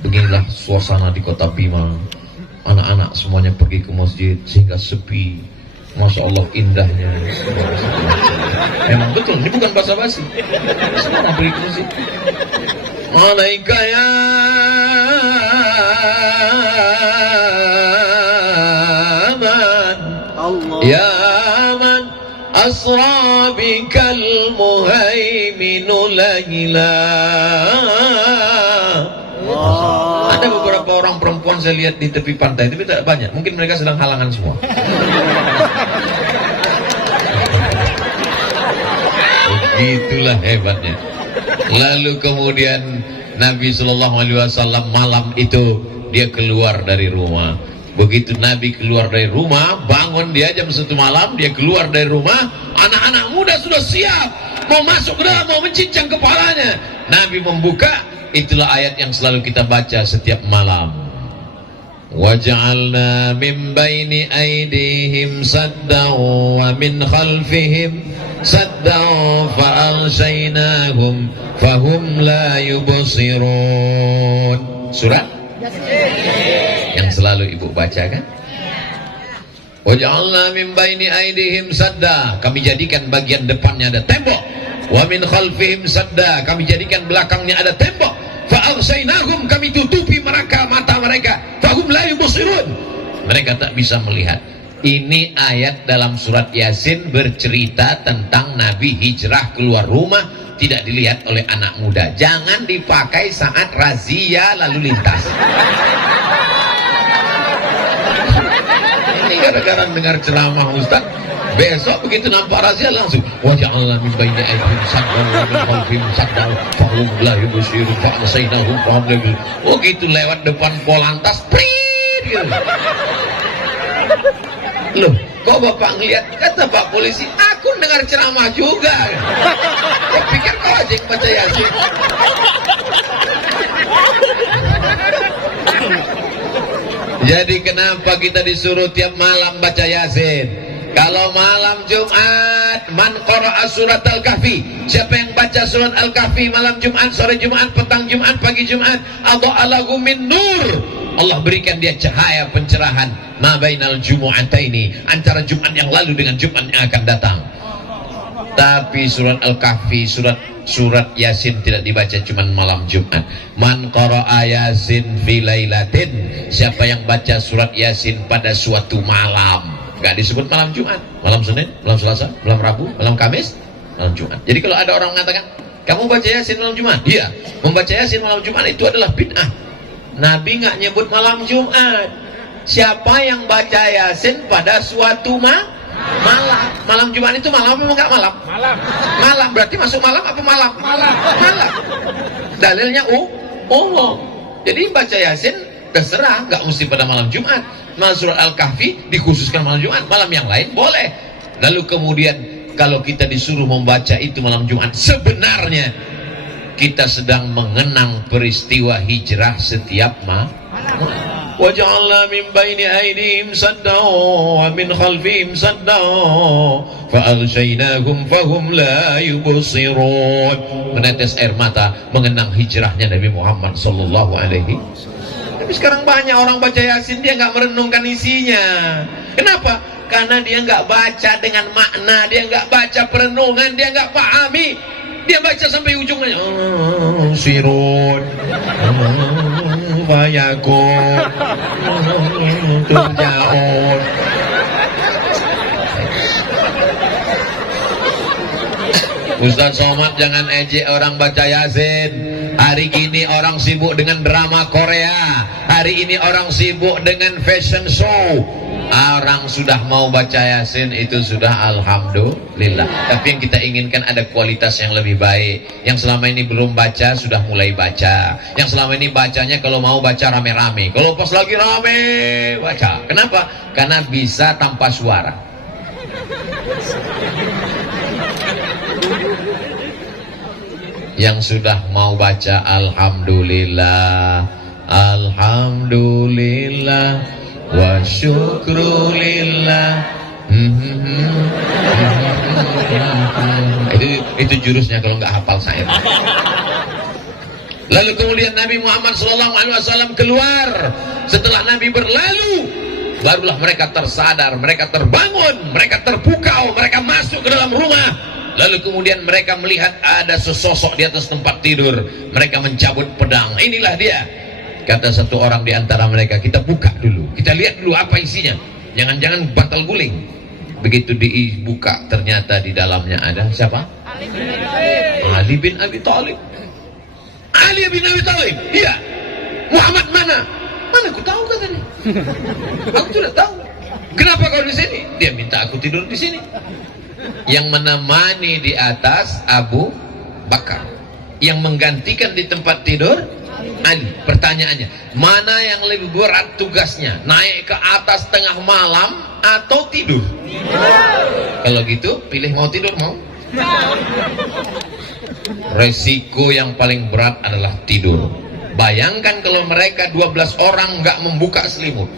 Beginilah suasana di kota Bima. Anak-anak semuanya pergi ke masjid sehingga sepi. Masya Allah indahnya. Memang betul, ini bukan basa-basi. Semua pergi ke masjid. Alaika ya man, ya man asra bikal muhaiminu laila. Ada beberapa orang perempuan saya lihat di tepi pantai, tapi tidak banyak. Mungkin mereka sedang halangan semua. Itulah hebatnya. Lalu kemudian Nabi Shallallahu Alaihi Wasallam malam itu dia keluar dari rumah. Begitu Nabi keluar dari rumah, bangun dia jam 1 malam, dia keluar dari rumah, anak-anak muda sudah siap mau masuk ke dalam, mau mencincang kepalanya. Nabi membuka, itulah ayat yang selalu kita baca setiap malam. Waj'alna min baini aydihim saddan wa min khalfihim saddan fa'aghshaynahum fahum la yubsirun. Surat yang selalu ibu baca kan? Waj'alna min baini aydihim sadda, kami jadikan bagian depannya ada tembok. Wa min khalfihim sadda, kami jadikan belakangnya ada tembok. Fa'aghshaynahum, kami tutupi mereka mata mereka. Fahum la yubsirun, mereka tak bisa melihat. Ini ayat dalam surat Yasin bercerita tentang Nabi hijrah keluar rumah, tidak dilihat oleh anak muda. Jangan dipakai saat razia lalu lintas. Ini gara-gara dengar ceramah Ustaz, besok begitu nampak razia langsung waja'alna min baini aydihim saddan wa min khalfihim saddan fahum la yubsirun fa'aghshaynahum fahum la yubsirun. Oh gitu, lewat depan Polantas prit gitu. Loh, kok bapak ngeliat? Kata pak polisi, aku dengar ceramah juga. Kok pikir kau aja baca Yasin? Jadi kenapa kita disuruh tiap malam baca Yasin? Kalau malam Jumat, man qara'a surat Al-Kahfi, siapa yang baca surat Al-Kahfi malam Jumat, sore Jumat, petang Jumat, pagi Jumat, adha'a lahu min nur, Allah berikan dia cahaya pencerahan ma bainal jumu'ataini, antara Jumat yang lalu dengan Jumat yang akan datang. Tapi surat Al-Kahfi, surat Yasin tidak dibaca cuma malam Jumat. Man qara'a Yasin fi lailatin, siapa yang baca surat Yasin pada suatu malam, gak disebut malam Jumat, malam Senin, malam Selasa, malam Rabu, malam Kamis, malam Jumat. Jadi kalau ada orang mengatakan kamu baca Yasin malam Jumat, iya, membaca Yasin malam Jumat itu adalah bid'ah. Nabi nggak nyebut malam Jumat. Siapa yang baca Yasin pada suatu malam? Malam Jumat itu malam apa enggak malam? Malam berarti masuk malam apa malam? Malam. Dalilnya Allah. Jadi baca Yasin terserah, nggak mesti pada malam Jumat. Malam surat Al-Kahfi dikhususkan malam Jumat, malam yang lain boleh. Lalu kemudian kalau kita disuruh membaca itu malam Jumat, sebenarnya kita sedang mengenang peristiwa hijrah setiap malam. Waja'alna min baini aydihim saddan wa min khalfihim saddan fa'aghshaynahum fahum la yubsirun. Menetes air mata mengenang hijrahnya Nabi Muhammad sallallahu alaihi. Tapi sekarang banyak orang baca Yasin dia nggak merenungkan isinya. Kenapa? Karena dia nggak baca dengan makna, dia nggak baca perenungan, dia nggak pahami. Dia baca sampai ujungnya sirun fayakun turja'un. Ustaz Somad jangan ejek orang baca Yasin. Hari ini orang sibuk dengan drama Korea, hari ini orang sibuk dengan fashion show. Orang sudah mau baca Yasin itu sudah alhamdulillah. Tapi yang kita inginkan ada kualitas yang lebih baik. Yang selama ini belum baca sudah mulai baca. Yang selama ini bacanya kalau mau baca rame-rame, kalau pas lagi rame baca. Kenapa? Karena bisa tanpa suara. Yang sudah mau baca alhamdulillah, alhamdulillah wa syukrulillah. Itu jurusnya kalau nggak hafal saya. Lalu kemudian Nabi Muhammad SAW keluar. Setelah Nabi berlalu, barulah mereka tersadar, mereka terbangun, mereka terpukau, mereka masuk ke dalam rumah. Lalu kemudian mereka melihat ada sesosok di atas tempat tidur. Mereka mencabut pedang. Inilah dia. Kata satu orang di antara mereka, kita buka dulu, kita lihat dulu apa isinya. Jangan-jangan bantal guling. Begitu dibuka ternyata di dalamnya ada siapa? Ali bin Abi Thalib. Ali bin Abi Thalib. Iya. Muhammad mana? Mana aku tahu katanya. Aku tidak tahu. Kenapa kau di sini? Dia minta aku tidur di sini. Yang menemani di atas Abu Bakar. Yang menggantikan di tempat tidur Ali. Pertanyaannya, mana yang lebih berat tugasnya? Naik ke atas tengah malam atau tidur? Kalau gitu, pilih mau tidur mau? Resiko yang paling berat adalah tidur. Bayangkan kalau mereka 12 orang nggak membuka selimut,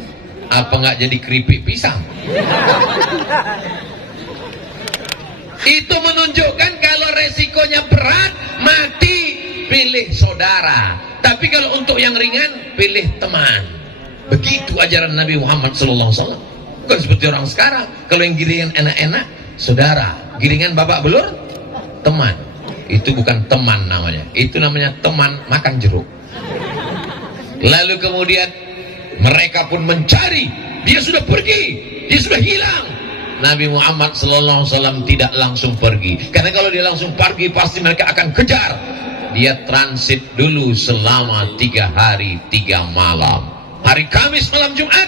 apa nggak jadi keripik pisang? Itu menunjukkan kalau resikonya berat, mati, pilih saudara. Tapi kalau untuk yang ringan, pilih teman. Begitu ajaran Nabi Muhammad SAW. Bukan seperti orang sekarang. Kalau yang giringan enak-enak, saudara. Giringan babak belur, teman. Itu bukan teman namanya. Itu namanya teman makan jeruk. Lalu kemudian mereka pun mencari. Dia sudah pergi, dia sudah hilang. Nabi Muhammad SAW tidak langsung pergi. Karena kalau dia langsung pergi, pasti mereka akan kejar. Dia transit dulu selama 3 hari 3 malam. Hari Kamis malam Jumat,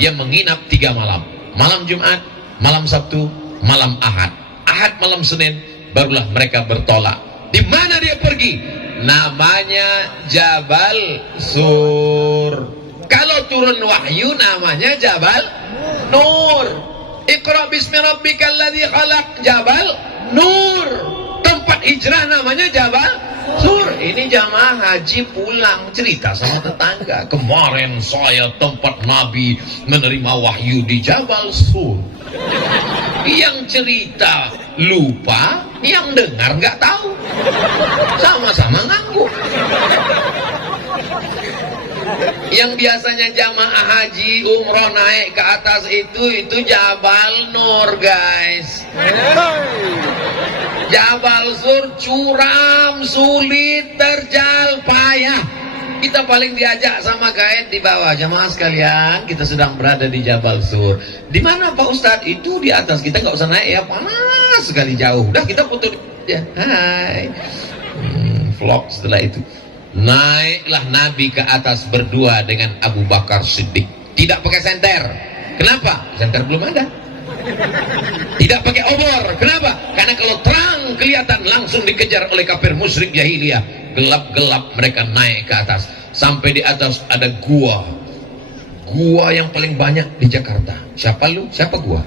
dia menginap 3 malam. Malam Jumat, malam Sabtu, malam Ahad. Ahad malam Senin, barulah mereka bertolak. Di mana dia pergi? Namanya Jabal Sur. Kalau turun wahyu namanya Jabal Nur. Iqra bismi rabbikal ladzi khalaq, Jabal Nur. Tempat hijrah namanya Jabal Sur. Ini jamaah haji pulang cerita sama tetangga, kemarin saya tempat Nabi menerima wahyu di Jabal Sur. Yang cerita lupa, yang dengar nggak tahu, sama-sama ngangguk. Yang biasanya jamaah haji umroh naik ke atas itu Jabal Nur, guys. Jabal Sur curam, sulit, terjal, payah. Kita paling diajak sama guide di bawah. Jamaah sekalian, kita sedang berada di Jabal Sur. Di mana Pak Ustadz? Itu di atas. Kita nggak usah naik ya, panas sekali jauh. Udah kita foto ya. Hai. Vlog setelah itu. Naiklah Nabi ke atas berdua dengan Abu Bakar Siddiq. Tidak pakai senter. Kenapa? Senter belum ada. Tidak pakai obor. Kenapa? Karena kalau terang kelihatan langsung dikejar oleh kafir musyrik jahiliyah. Gelap-gelap mereka naik ke atas. Sampai di atas ada gua. Gua yang paling banyak di Jakarta. Siapa lu? Siapa gua?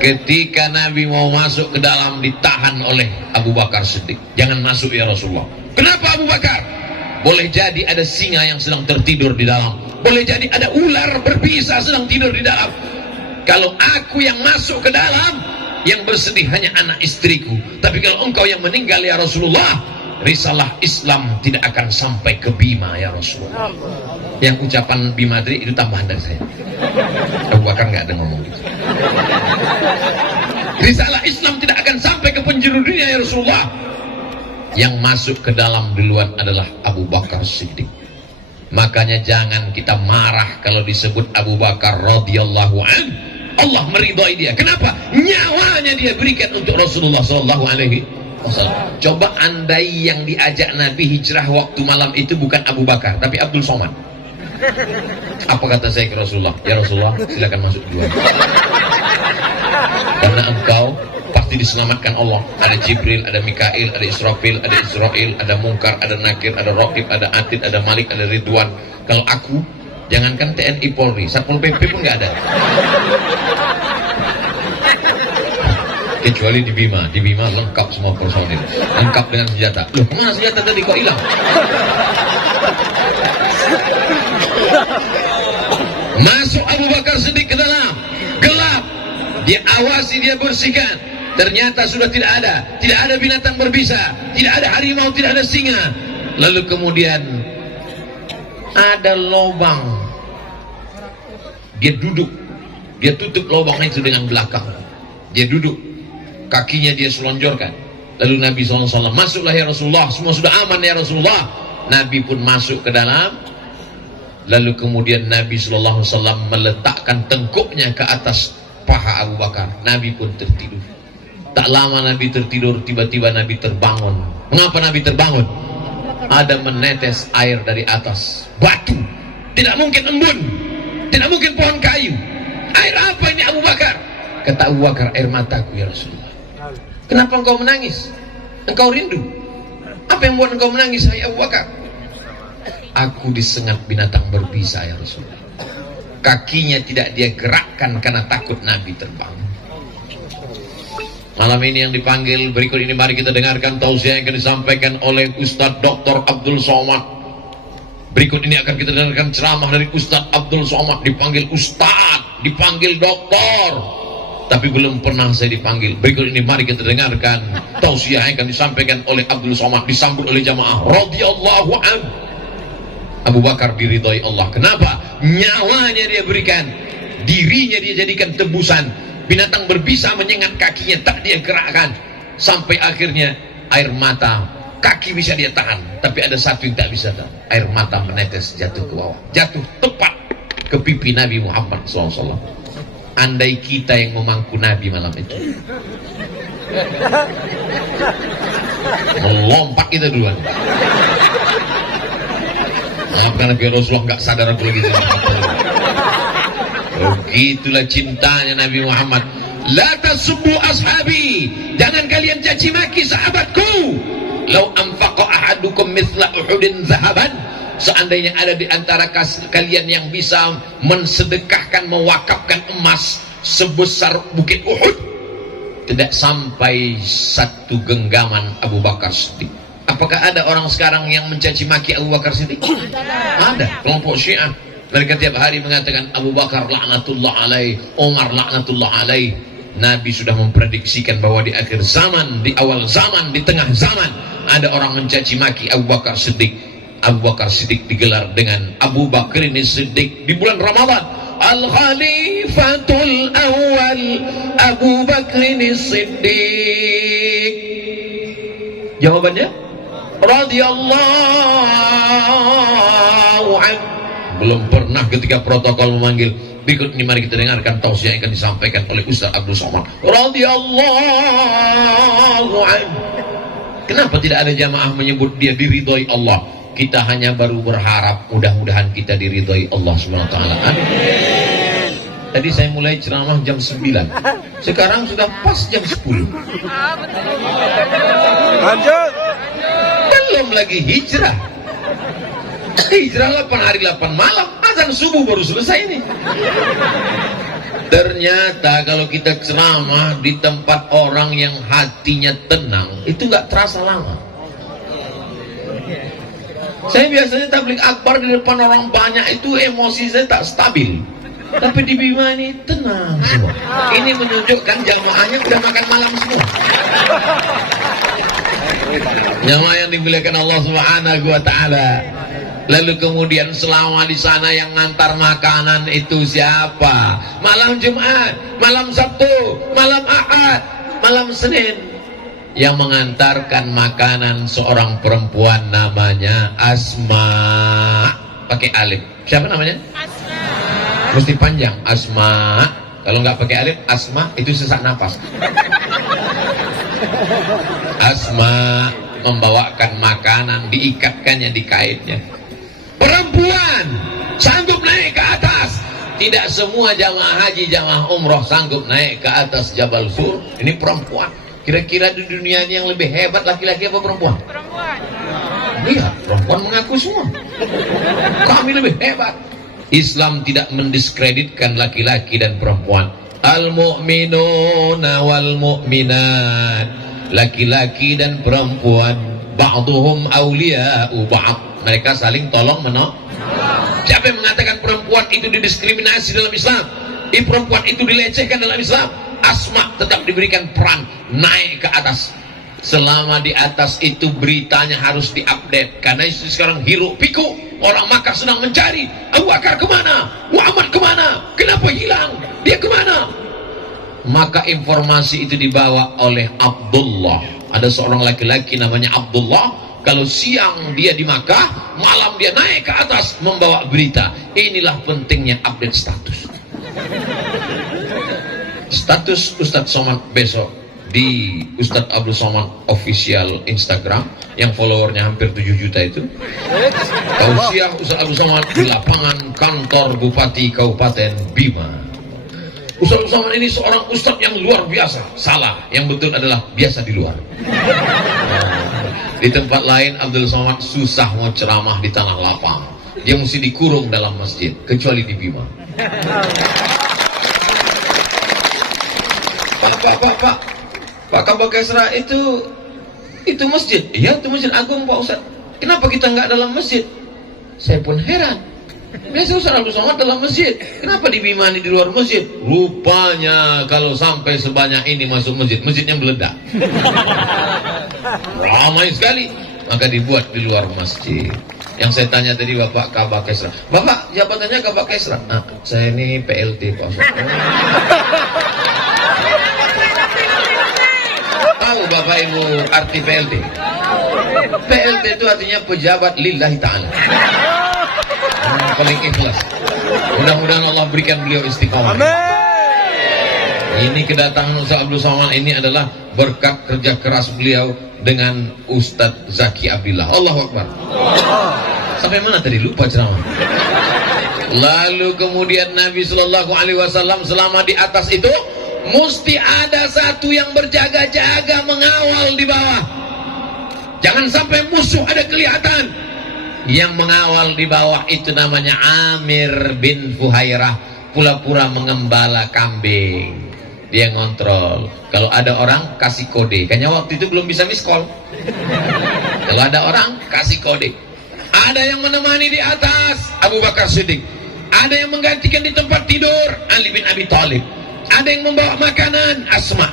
Ketika Nabi mau masuk ke dalam, ditahan oleh Abu Bakar Siddiq. Jangan masuk ya Rasulullah. Kenapa Abu Bakar? Boleh jadi ada singa yang sedang tertidur di dalam. Boleh jadi ada ular berbisa sedang tidur di dalam. Kalau aku yang masuk ke dalam, yang bersedih hanya anak istriku. Tapi kalau engkau yang meninggal ya Rasulullah, risalah Islam tidak akan sampai ke Bima ya Rasulullah. Yang ucapan Bimadri itu tambahan dari saya. Abu Bakar nggak ada ngomong gitu. Risalah Islam tidak akan sampai ke penjuru dunia ya Rasulullah. Yang masuk ke dalam duluan adalah Abu Bakar Siddiq. Makanya jangan kita marah kalau disebut Abu Bakar radhiyallahu an. Allah meridhai dia. Kenapa? Nyawanya dia berikan untuk Rasulullah sallallahu alaihi wasallam. Coba andai yang diajak Nabi hijrah waktu malam itu bukan Abu Bakar, tapi Abdul Somad. Apa kata saya ke Rasulullah? Ya Rasulullah, silakan masuk duluan. Karena engkau pasti diselamatkan Allah. Ada Jibril, ada Mikail, ada Israfil, ada Israel, ada Munkar, ada Nakir, ada Raqib, ada Atid, ada Malik, ada Ridwan. Kalau aku, jangankan TNI Polri, Satpol PP pun nggak ada. Kecuali di Bima lengkap semua personil, lengkap dengan senjata. Loh, kemana senjata tadi kok hilang? Masuk Abu Bakar Siddiq ke dalam, gelap. Dia awasi, dia bersihkan. Ternyata sudah tidak ada binatang berbisa, tidak ada harimau, tidak ada singa. Lalu kemudian ada lubang. Dia duduk, dia tutup lubang itu dengan belakang. Dia duduk, kakinya dia selonjorkan. Lalu Nabi SAW, masuklah ya Rasulullah, semua sudah aman ya Rasulullah. Nabi pun masuk ke dalam. Lalu kemudian Nabi SAW meletakkan tengkuknya ke atas paha Abu Bakar. Nabi pun tertidur. Tak lama Nabi tertidur, tiba-tiba Nabi terbangun. Mengapa Nabi terbangun? Ada menetes air dari atas batu. Tidak mungkin embun, tidak mungkin pohon kayu. Air apa ini Abu Bakar? Kata Abu Bakar, air mataku ya Rasulullah. Kenapa engkau menangis? Engkau rindu. Apa yang buat engkau menangis, hai Abu Bakar? Aku disengat binatang berbisa ya Rasulullah. Kakinya tidak dia gerakkan karena takut Nabi terbang. Malam ini yang dipanggil berikut ini, mari kita dengarkan tausiah yang akan disampaikan oleh Ustadz Dr. Abdul Somad. Berikut ini akan kita dengarkan ceramah dari Ustadz Abdul Somad. Dipanggil Ustadz, dipanggil doktor, tapi belum pernah saya dipanggil. Berikut ini mari kita dengarkan tausiah yang akan disampaikan oleh Abdul Somad, disambut oleh jamaah radhiyallahu anhu. Abu Bakar diridhoi Allah. Kenapa? Nyawanya dia berikan, dirinya dia jadikan tebusan. Binatang berbisa menyengat kakinya, tak dia gerakkan. Sampai akhirnya air mata, kaki bisa dia tahan, tapi ada satu yang tak bisa tahan. Air mata menetes jatuh ke bawah, jatuh tepat ke pipi Nabi Muhammad SAW. Andai kita yang memangku Nabi malam itu, melompat kita duluan. Karena biar Rasulullah nggak sadar aku lagi. Begitulah cintanya Nabi Muhammad. La tasubbu ashabi, jangan kalian caci maki sahabatku. Lau anfaqa ahadukum mithla Uhudin zahaban, seandainya ada di antara kalian yang bisa mensedekahkan, mewakafkan emas sebesar bukit Uhud, tidak sampai satu genggaman Abu Bakar Siddiq. Apakah ada orang sekarang yang mencaci maki Abu Bakar Siddiq? Ada kelompok Syiah. Mereka tiap hari mengatakan Abu Bakar laknatullah alaih, Umar laknatullah alaih. Nabi sudah memprediksikan bahwa di akhir zaman, di awal zaman, di tengah zaman, ada orang mencaci maki Abu Bakar Siddiq. Abu Bakar Siddiq digelar dengan Abu Bakar ini Siddiq di bulan Ramadan. Al-Khalifatul Awal Abu Bakar ini Siddiq. Jawabannya radhiyallahu anhu. Belum pernah ketika protokol memanggil. Berikut ini mari kita dengarkan tausiah yang akan disampaikan oleh Ustaz Abdul Somad radhiyallahu anhu. Kenapa tidak ada jamaah menyebut dia diridhoi Allah? Kita hanya baru berharap mudah-mudahan kita diridhoi Allah SWT. Tadi saya mulai ceramah jam 9, sekarang sudah pas jam 10. Lanjut. Belum lagi hijrah. Hijrah 8 hari 8 malam, azan subuh baru selesai ini. Ternyata kalau kita ceramah di tempat orang yang hatinya tenang, itu nggak terasa lama. Saya biasanya tabligh akbar di depan orang banyak itu emosi saya tak stabil. Tapi di Bima ini tenang semua. Ini menunjukkan jamaahnya sudah makan malam semua. Jamaah yang dimuliakan Allah Subhanahu wa taala. Lalu kemudian selama di sana yang ngantar makanan itu siapa? Malam Jumat, malam Sabtu, malam Ahad, malam Senin. Yang mengantarkan makanan seorang perempuan namanya Asma. Pakai alif. Siapa namanya? Asma. Mesti panjang, Asma. Kalau nggak pakai alif, Asma itu sesak napas. Asma membawakan makanan, diikatkannya di kaitnya. Perempuan sanggup naik ke atas. Tidak semua jamaah haji, jamaah umroh sanggup naik ke atas Jabal Sur. Ini perempuan. Kira-kira di dunia ini yang lebih hebat laki-laki apa perempuan? Perempuan. Iya, perempuan mengaku semua. Kami lebih hebat. Islam tidak mendiskreditkan laki-laki dan perempuan. Al-mu'minuna wal mu'minat. Laki-laki dan perempuan ba'duhum awliya'u ba'd. Mereka saling tolong menolong. Siapa yang mengatakan perempuan itu didiskriminasi dalam Islam? Perempuan itu dilecehkan dalam Islam? Asma tetap diberikan peran naik ke atas. Selama di atas itu beritanya harus diupdate. Karena isu sekarang hiruk pikuk. Orang Makkah sedang mencari. Abu Bakar kemana? Muhammad kemana? Kenapa hilang? Dia kemana? Maka informasi itu dibawa oleh Abdullah. Ada seorang laki-laki namanya Abdullah. Kalau siang dia di Makkah, malam dia naik ke atas membawa berita. Inilah pentingnya update status. Status Ustadz Somad besok di Ustadz Abdul Somad official Instagram yang followernya hampir 7 juta itu. Tausiah Ustadz Abdul Somad di lapangan kantor Bupati Kabupaten Bima. Ustadz Abdul Somad ini seorang ustadz yang luar biasa. Salah, yang betul adalah biasa di luar. Di tempat lain Abdul Somad susah mau ceramah di tanah lapang. Dia mesti dikurung dalam masjid, kecuali di Bima. Pak Kabak Kesra itu masjid. Iya, itu masjid agung Pak Ustaz. Kenapa kita nggak dalam masjid? Saya pun heran. Biasa Ustaz Abdul Somad dalam masjid. Kenapa di Bima ini di luar masjid? Rupanya kalau sampai sebanyak ini masuk masjid, masjidnya meledak. Ramai sekali. Maka dibuat di luar masjid. Yang saya tanya tadi Bapak Kabak Kesra. Bapak jabatannya Kabak Kesra. Saya ini PLT Pak Ustaz. Tahu Bapak Ibu arti PLT? PLT itu artinya pejabat lillahi ta'ala. Paling ikhlas. Mudah-mudahan Allah berikan beliau istiqamah. Ini kedatangan Ustaz Abdul Somad ini adalah berkat kerja keras beliau dengan Ustadz Zaki Abdillah. Allahu Akbar. Sampai mana tadi? Lupa ceramah. Lalu kemudian Nabi Shallallahu Alaihi Wasallam selama di atas itu mesti ada satu yang berjaga-jaga mengawal di bawah. Jangan sampai musuh ada kelihatan. Yang mengawal di bawah itu namanya Amir bin Fuhairah, pura-pura mengembala kambing. Dia ngontrol. Kalau ada orang kasih kode. Kayaknya waktu itu belum bisa miss call. Kalau ada orang kasih kode. Ada yang menemani di atas Abu Bakar Siddiq. Ada yang menggantikan di tempat tidur Ali bin Abi Thalib. Ada yang membawa makanan Asma.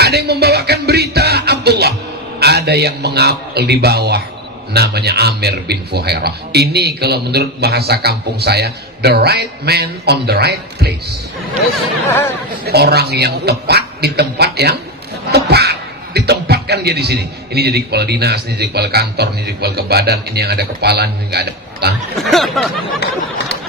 Ada yang membawakan berita Abdullah. Ada yang mengawal di bawah namanya Amir bin Fuhairah. Ini kalau menurut bahasa kampung saya, the right man on the right place. Orang yang tepat di tempat yang tepat. Ditempatkan dia di sini. Ini jadi kepala dinas, ini jadi kepala kantor, ini jadi kepala badan, ini yang ada kepala, ini nggak ada kepala.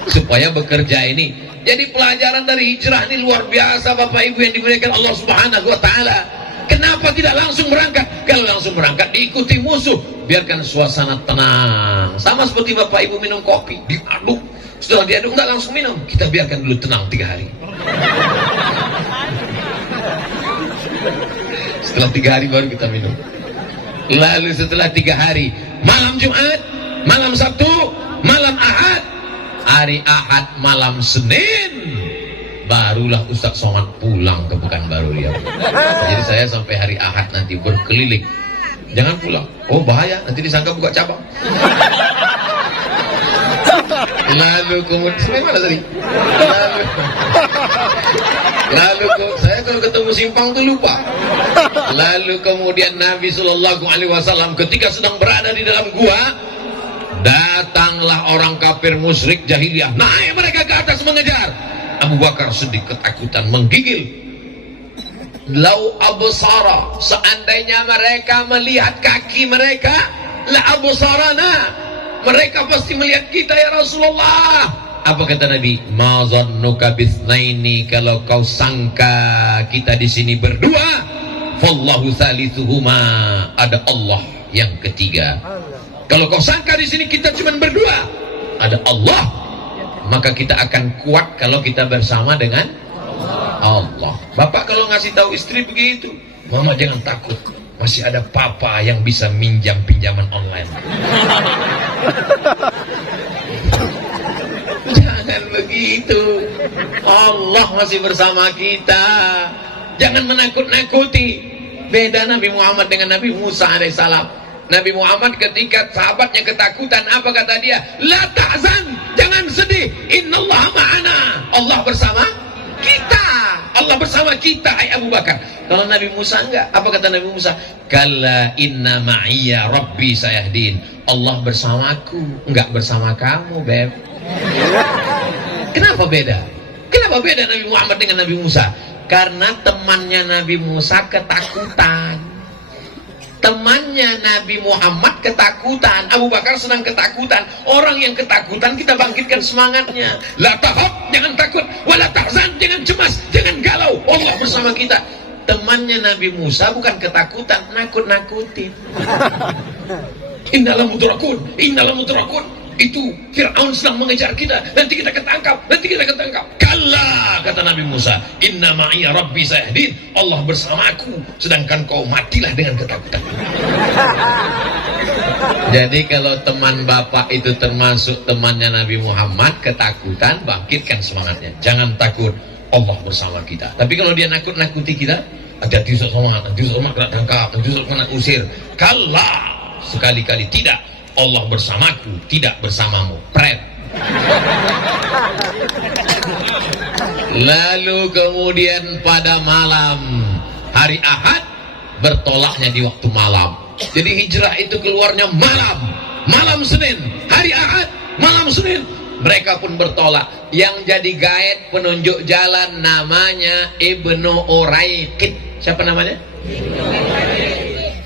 Supaya bekerja ini. Jadi pelajaran dari hijrah ini luar biasa Bapak Ibu yang dimuliakan Allah Subhanahu wa taala. Kenapa tidak langsung berangkat? Kalau langsung berangkat diikuti musuh. Biarkan suasana tenang. Sama seperti Bapak Ibu minum kopi, diaduk. Setelah diaduk nggak langsung minum. Kita biarkan dulu tenang 3 hari. Setelah 3 hari baru kita minum. Lalu setelah 3 hari, malam Jumat, malam Sabtu, malam Ahad, hari Ahad malam Senin, barulah Ustadz Somad pulang ke Pekanbaru Riau. Jadi saya sampai hari Ahad nanti berkeliling. Jangan pulang. Oh bahaya, nanti disangka buka cabang. Lalu kemudian sampai mana tadi? Lalu saya kalau ketemu simpang tuh lupa. Lalu kemudian Nabi Shallallahu Alaihi Wasallam ketika sedang berada di dalam gua, datanglah orang kafir musyrik jahiliyah. Naik mereka ke atas mengejar. Abu Bakar sedih ketakutan menggigil. Lau absara, seandainya mereka melihat kaki mereka, la absarana, mereka pasti melihat kita ya Rasulullah. Apa kata Nabi? Ma zannuka bitsnaini, kalau kau sangka kita di sini berdua, fallahu thalithuhuma, ada Allah yang ketiga. Kalau kau sangka di sini kita cuma berdua, ada Allah, maka kita akan kuat kalau kita bersama dengan Allah. Bapak kalau ngasih tahu istri begitu, mama jangan takut, masih ada papa yang bisa minjam pinjaman online. Jangan begitu. Allah masih bersama kita. Jangan menakut-nakuti. Beda Nabi Muhammad dengan Nabi Musa alaihissalam. Nabi Muhammad ketika sahabatnya ketakutan, apa kata dia? La tahzan, jangan sedih. Innallaha ma'ana, Allah bersama kita. Allah bersama kita, hai Abu Bakar. Kalau Nabi Musa enggak, apa kata Nabi Musa? Kalla inna ma'iyya rabbi sayahdin, Allah bersamaku, enggak bersama kamu, Beb. Kenapa beda? Kenapa beda Nabi Muhammad dengan Nabi Musa? Karena temannya Nabi Musa ketakutan. Temannya Nabi Muhammad ketakutan, Abu Bakar sedang ketakutan. Orang yang ketakutan kita bangkitkan semangatnya. La tahab, jangan takut. Wala tahzan, jangan cemas, jangan galau. Allah bersama kita. Temannya Nabi Musa bukan ketakutan, nakut-nakutin. Innalah mudrakun, innalah mudrakun. Itu Fir'aun sedang mengejar kita, nanti kita ketangkap, nanti kita ketangkap. Kalla, kata Nabi Musa, inna ma'iya rabbi sayahdin, Allah bersamaku, sedangkan kau matilah dengan ketakutan. Jadi kalau teman bapak itu termasuk temannya Nabi Muhammad, ketakutan, bangkitkan semangatnya. Jangan takut, Allah bersama kita. Tapi kalau dia nakut-nakuti kita, ada Yusuf sama, kena tangkap, Yusuf kena usir. Kalla, sekali-kali tidak. Allah bersamaku, tidak bersamamu. Pret. Lalu kemudian pada malam hari Ahad, bertolaknya di waktu malam. Jadi hijrah itu keluarnya malam Senin, hari Ahad, malam Senin. Mereka pun bertolak. Yang jadi guide penunjuk jalan namanya Ibnu Uraiqid. Siapa namanya?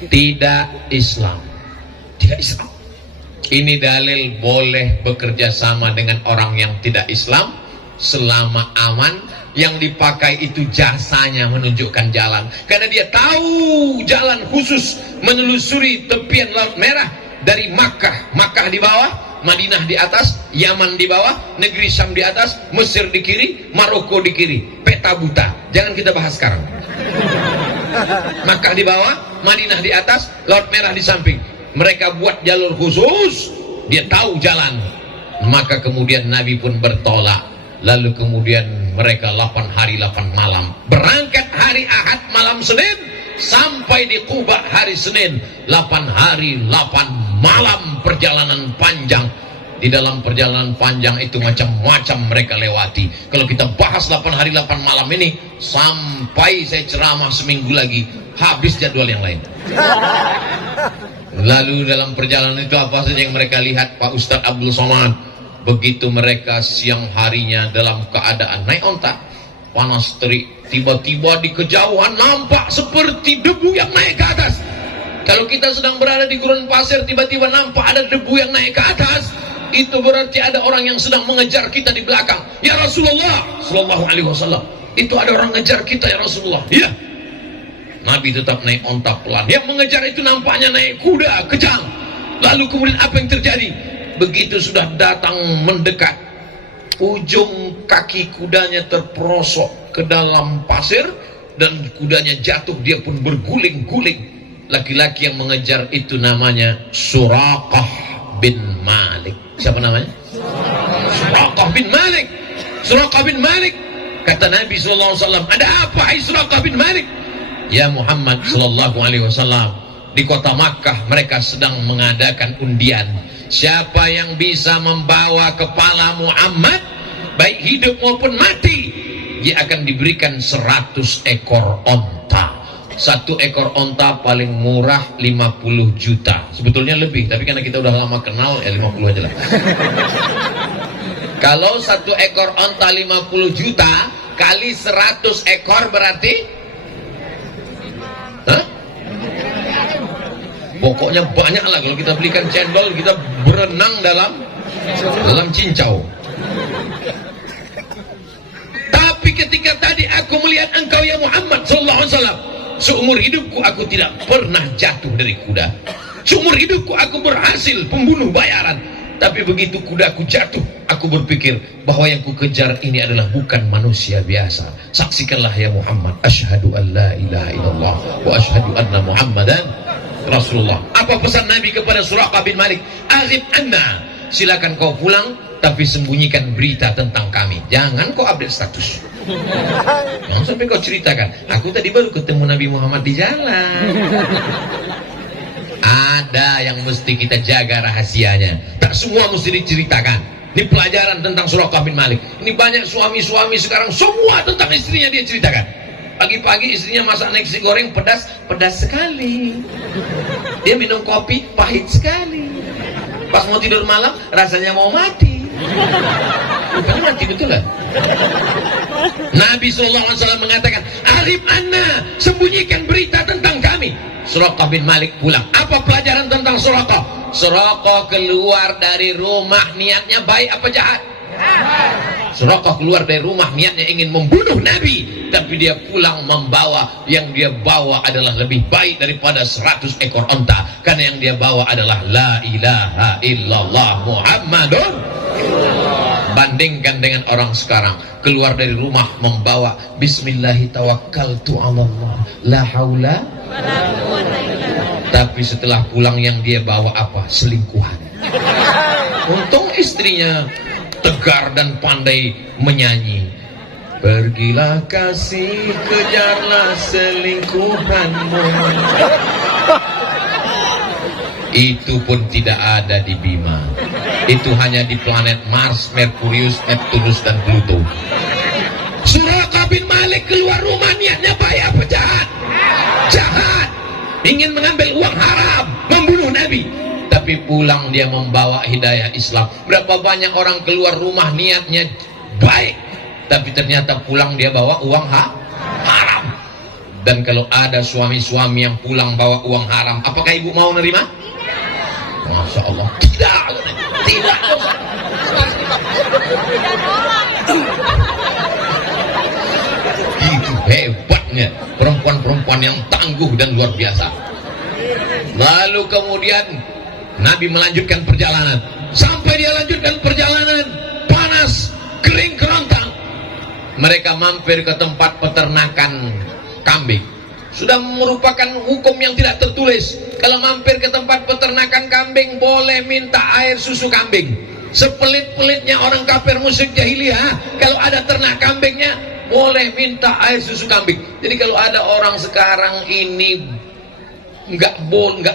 Tidak Islam. Tidak Islam. Ini dalil boleh bekerja sama dengan orang yang tidak Islam selama aman. Yang dipakai itu jasanya menunjukkan jalan, karena dia tahu jalan khusus menelusuri tepian Laut Merah dari Makkah di bawah, Madinah di atas, Yaman di bawah, negeri Syam di atas, Mesir di kiri, Maroko di kiri. Peta buta, jangan kita bahas sekarang. Makkah di bawah, Madinah di atas, Laut Merah di samping. Mereka buat jalur khusus, dia tahu jalan. Maka kemudian Nabi pun bertolak. Lalu kemudian mereka 8 hari 8 malam berangkat hari Ahad malam Senin, sampai di Quba hari Senin. 8 hari 8 malam perjalanan panjang. Di dalam perjalanan panjang itu macam-macam mereka lewati. Kalau kita bahas 8 hari 8 malam ini, sampai saya ceramah seminggu lagi, habis jadwal yang lain. Lalu dalam perjalanan itu apa saja yang mereka lihat, Pak Ustadz Abdul Somad? Begitu mereka siang harinya dalam keadaan naik onta, panas terik, tiba-tiba di kejauhan nampak seperti debu yang naik ke atas. Kalau kita sedang berada di gurun pasir, tiba-tiba nampak ada debu yang naik ke atas, itu berarti ada orang yang sedang mengejar kita di belakang. Ya Rasulullah Sallallahu Alaihi Wasallam, itu ada orang mengejar kita ya Rasulullah. Iya. Nabi tetap naik onta pelan. Yang mengejar itu nampaknya naik kuda kejang. Lalu kemudian apa yang terjadi? Begitu sudah datang mendekat, ujung kaki kudanya terperosok ke dalam pasir dan kudanya jatuh, dia pun berguling-guling. Laki-laki yang mengejar itu namanya Suraqah bin Malik. Siapa namanya? Suraqah bin Malik. Suraqah bin Malik. Kata Nabi SAW, ada apa hai Suraqah bin Malik? Ya Muhammad sallallahu alaihi wasallam, di kota Makkah mereka sedang mengadakan undian. Siapa yang bisa membawa kepala Muhammad, baik hidup maupun mati, dia akan diberikan 100 ekor onta. 1 ekor onta paling murah 50 juta. Sebetulnya lebih, tapi karena kita udah lama kenal, ya 50 aja lah. Kalau 1 ekor onta 50 juta kali 100 ekor berarti pokoknya banyak lah. Kalau kita belikan cendol, kita berenang dalam cincau. Tapi ketika tadi aku melihat engkau ya Muhammad sallallahu alaihi wasallam, seumur hidupku aku tidak pernah jatuh dari kuda. Seumur hidupku aku berhasil pembunuh bayaran. Tapi begitu kudaku jatuh, aku berpikir bahwa yang ku kejar ini adalah bukan manusia biasa. Saksikanlah ya Muhammad, asyhadu an la ilaha illallah wa asyhadu anna Muhammadan Rasulullah. Apa pesan Nabi kepada Suraqah bin Malik? Aghib anna, silakan kau pulang, tapi sembunyikan berita tentang kami. Jangan kau update status. Jangan sampai kau ceritakan, aku tadi baru ketemu Nabi Muhammad di jalan. Ada yang mesti kita jaga rahasianya. Tak semua mesti diceritakan. Ini pelajaran tentang Suraqah bin Malik. Ini banyak suami-suami sekarang semua tentang istrinya dia ceritakan. Pagi-pagi istrinya masak nasi goreng pedas sekali. Dia minum kopi pahit sekali. Pas mau tidur malam rasanya mau mati. Bukan mati betulan. Nabi SAW mengatakan, Arif anna, sembunyikan berita tentang kami. Suraqah bin Malik pulang. Apa pelajaran tentang Suraqah? Suraqah keluar dari rumah niatnya baik apa jahat? Suraqah keluar dari rumah niatnya ingin membunuh Nabi, tapi dia pulang membawa, yang dia bawa adalah lebih baik daripada 100 ekor onta, karena yang dia bawa adalah la ilaha illallah Muhammadun. Bandingkan dengan orang sekarang, keluar dari rumah membawa bismillahi tawakkaltu 'alallah la haula, tapi setelah pulang yang dia bawa apa? Selingkuhan. Untung istrinya tegar dan pandai menyanyi. Pergilah kasih, kejarlah selingkuhanmu. Itu pun tidak ada di Bima. Itu hanya di planet Mars, Merkurius, Neptunus, dan Pluto. Suraqah bin Malik keluar rumah niatnya baik apa jahat? Jahat. Ingin mengambil uang haram, membunuh Nabi. Tapi pulang dia membawa hidayah Islam. Berapa banyak orang keluar rumah niatnya baik, tapi ternyata pulang dia bawa uang haram. Dan kalau ada suami-suami yang pulang bawa uang haram, apakah ibu mau nerima? Masya Allah, tidak. Itu hebatnya perempuan-perempuan yang tangguh dan luar biasa. Lalu kemudian Nabi melanjutkan perjalanan. Sampai dia lanjutkan perjalanan, panas, kering kerontang. Mereka mampir ke tempat peternakan kambing. Sudah merupakan hukum yang tidak tertulis. Kalau mampir ke tempat peternakan kambing, boleh minta air susu kambing. Sepelit-pelitnya orang kafir musyrik jahiliyah, kalau ada ternak kambingnya, boleh minta air susu kambing. Jadi kalau ada orang sekarang ini nggak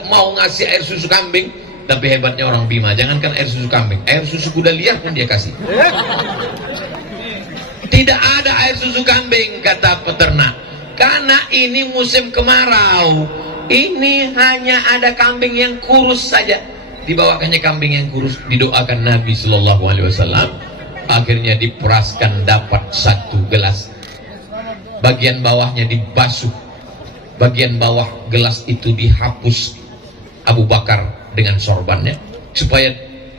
mau ngasih air susu kambing, tapi hebatnya orang Bima, jangankan air susu kambing, air susu kuda liar pun dia kasih. Tidak ada air susu kambing, kata peternak, karena ini musim kemarau. Ini hanya ada kambing yang kurus saja. Dibawakannya kambing yang kurus, didoakan Nabi Shallallahu Alaihi Wasallam. Akhirnya diperaskan dapat 1 gelas. Bagian bawahnya dibasuh, bagian bawah gelas itu dihapus Abu Bakar dengan sorbannya, supaya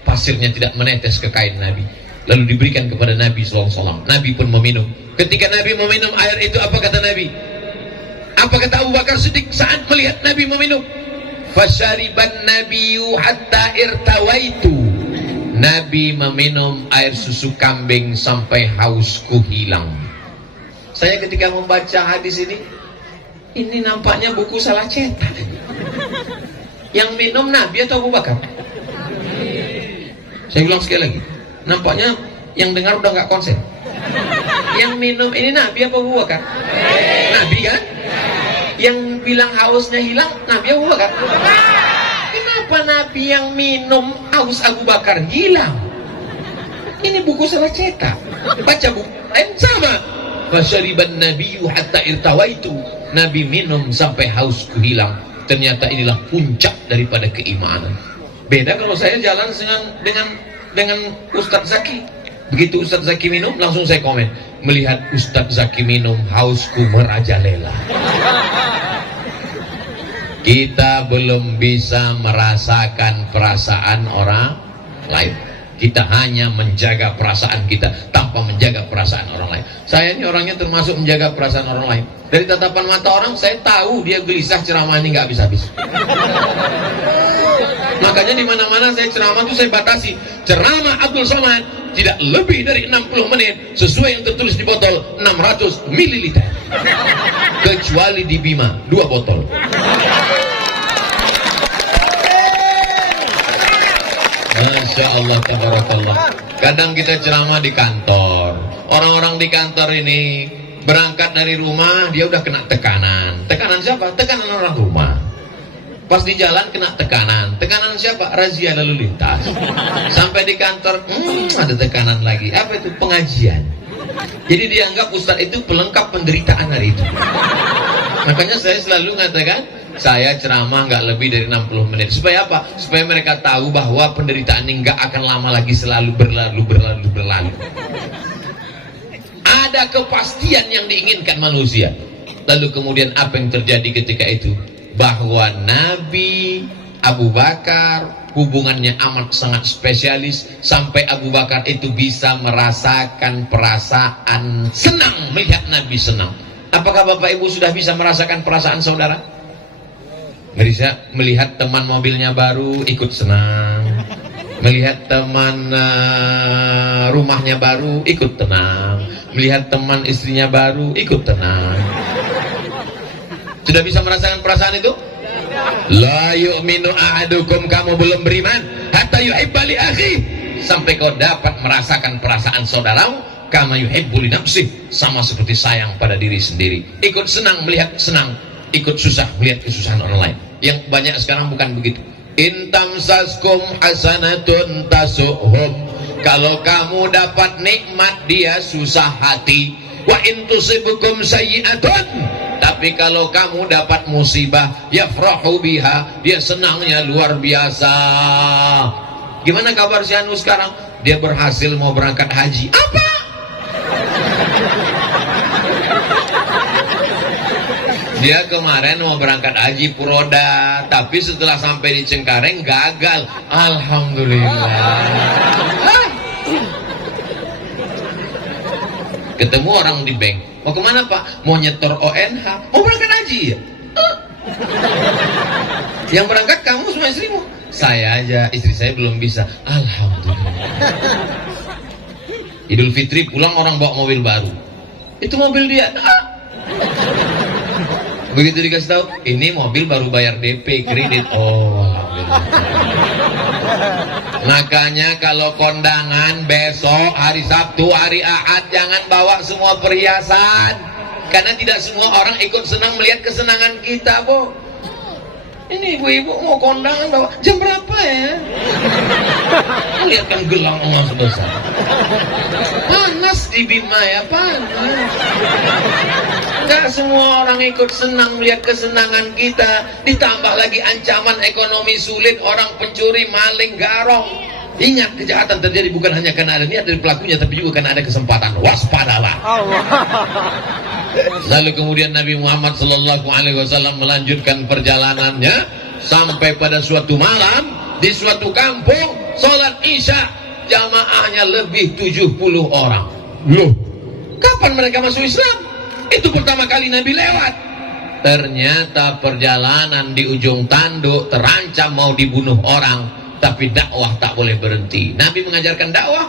pasirnya tidak menetes ke kain Nabi. Lalu diberikan kepada Nabi SAW. Nabi pun meminum. Ketika Nabi meminum air itu, apa kata Nabi? Apa kata Abu Bakar Siddiq saat melihat Nabi meminum? Fasyariban nabiyyu hatta irtawaitu. Nabi meminum air susu kambing sampai hausku hilang. Saya ketika membaca hadis ini nampaknya buku salah cetak. Yang minum Nabi atau Abu Bakar? Saya ulang sekali lagi, nampaknya yang dengar udah nggak konsen. Yang minum ini Nabi apa Abu Bakar? Nabi kan? Yang bilang hausnya hilang Nabi Abu Bakar? Kenapa Nabi yang minum haus Abu Bakar hilang? Ini buku salah cetak. Baca buku lain sama. Fasyariban nabiyyu hatta irtawaitu. Nabi minum sampai hausku hilang. Ternyata inilah puncak daripada keimanan. Beda kalau saya jalan dengan Ustadz Zaki. Begitu Ustadz Zaki minum, langsung saya komen. Melihat Ustadz Zaki minum, hausku merajalela. Kita belum bisa merasakan perasaan orang lain. Kita hanya menjaga perasaan kita tanpa menjaga perasaan orang lain. Saya ini orangnya termasuk menjaga perasaan orang lain. Dari tatapan mata orang, saya tahu dia gelisah, ceramah ini nggak habis-habis. Makanya di mana-mana saya ceramah tuh saya batasi. Ceramah Abdul Somad tidak lebih dari 60 menit sesuai yang tertulis di botol 600 ml. Kecuali di Bima 2 botol. Masya Allah, tabarakallah. Kadang kita ceramah di kantor. Orang-orang di kantor ini berangkat dari rumah, dia udah kena tekanan. Tekanan siapa? Tekanan orang rumah. Pas di jalan kena tekanan. Tekanan siapa? Razia lalu lintas. Sampai di kantor, ada tekanan lagi. Apa itu? Pengajian. Jadi dianggap Ustadz itu pelengkap penderitaan hari itu. Makanya saya selalu mengatakan, saya ceramah nggak lebih dari 60 menit. Supaya apa? Supaya mereka tahu bahwa penderitaan ini nggak akan lama lagi, selalu berlalu. Ada kepastian yang diinginkan manusia. Lalu kemudian apa yang terjadi ketika itu? bahwa Nabi Abu Bakar hubungannya amat sangat spesialis sampai Abu Bakar itu bisa merasakan perasaan senang melihat Nabi senang. Apakah Bapak Ibu sudah bisa merasakan perasaan saudara? Bisa melihat teman mobilnya baru ikut senang, melihat teman rumahnya baru ikut tenang, melihat teman istrinya baru ikut tenang. Sudah bisa merasakan perasaan itu? La yu'minu ahadukum, kamu belum beriman hatta yuhibba li akhi, sampai kau dapat merasakan perasaan saudaramu kama yuhibbu li nafsih, sama seperti sayang pada diri sendiri. Ikut senang melihat senang, ikut susah melihat kesusahan orang lain. Yang banyak sekarang bukan begitu. Intamsaskum hasanatun tasuhum, kalau kamu dapat nikmat dia susah hati. Wa intusibukum sayyi'atun, tapi kalau kamu dapat musibah yafrahu biha, dia senangnya luar biasa. Gimana kabar si Anu sekarang? Dia berhasil mau berangkat haji. Apa? Dia kemarin mau berangkat haji Puroda, tapi setelah sampai di Cengkareng gagal. Alhamdulillah. Ketemu orang di bank, mau kemana Pak? Mau nyetor ONH, mau berangkat haji ya? Yang berangkat kamu semua istrimu? Saya aja, istri saya belum bisa. Alhamdulillah. Idul Fitri pulang orang bawa mobil baru, itu mobil dia. Begitu dikasih tahu, ini mobil baru bayar DP kredit. Oh, alhamdulillah. Makanya kalau kondangan besok hari Sabtu, hari Ahad, jangan bawa semua perhiasan, karena tidak semua orang ikut senang melihat kesenangan kita, Bu. Ini ibu-ibu mau kondangan bawa jam berapa ya? Lihat kan gelang emas besar. Panas di Bima ya, panas. Gak semua orang ikut senang melihat kesenangan kita. Ditambah lagi ancaman ekonomi sulit, orang pencuri, maling, garong. Ingat, kejahatan terjadi bukan hanya karena ada niat dari pelakunya, tapi juga karena ada kesempatan. Waspadalah. Lalu kemudian Nabi Muhammad SAW melanjutkan perjalanannya sampai pada suatu malam di suatu kampung, sholat isya jamaahnya lebih 70 orang. Loh, kapan mereka masuk Islam? Itu pertama kali Nabi lewat. Ternyata perjalanan di ujung tanduk terancam mau dibunuh orang, tapi dakwah tak boleh berhenti. Nabi mengajarkan dakwah,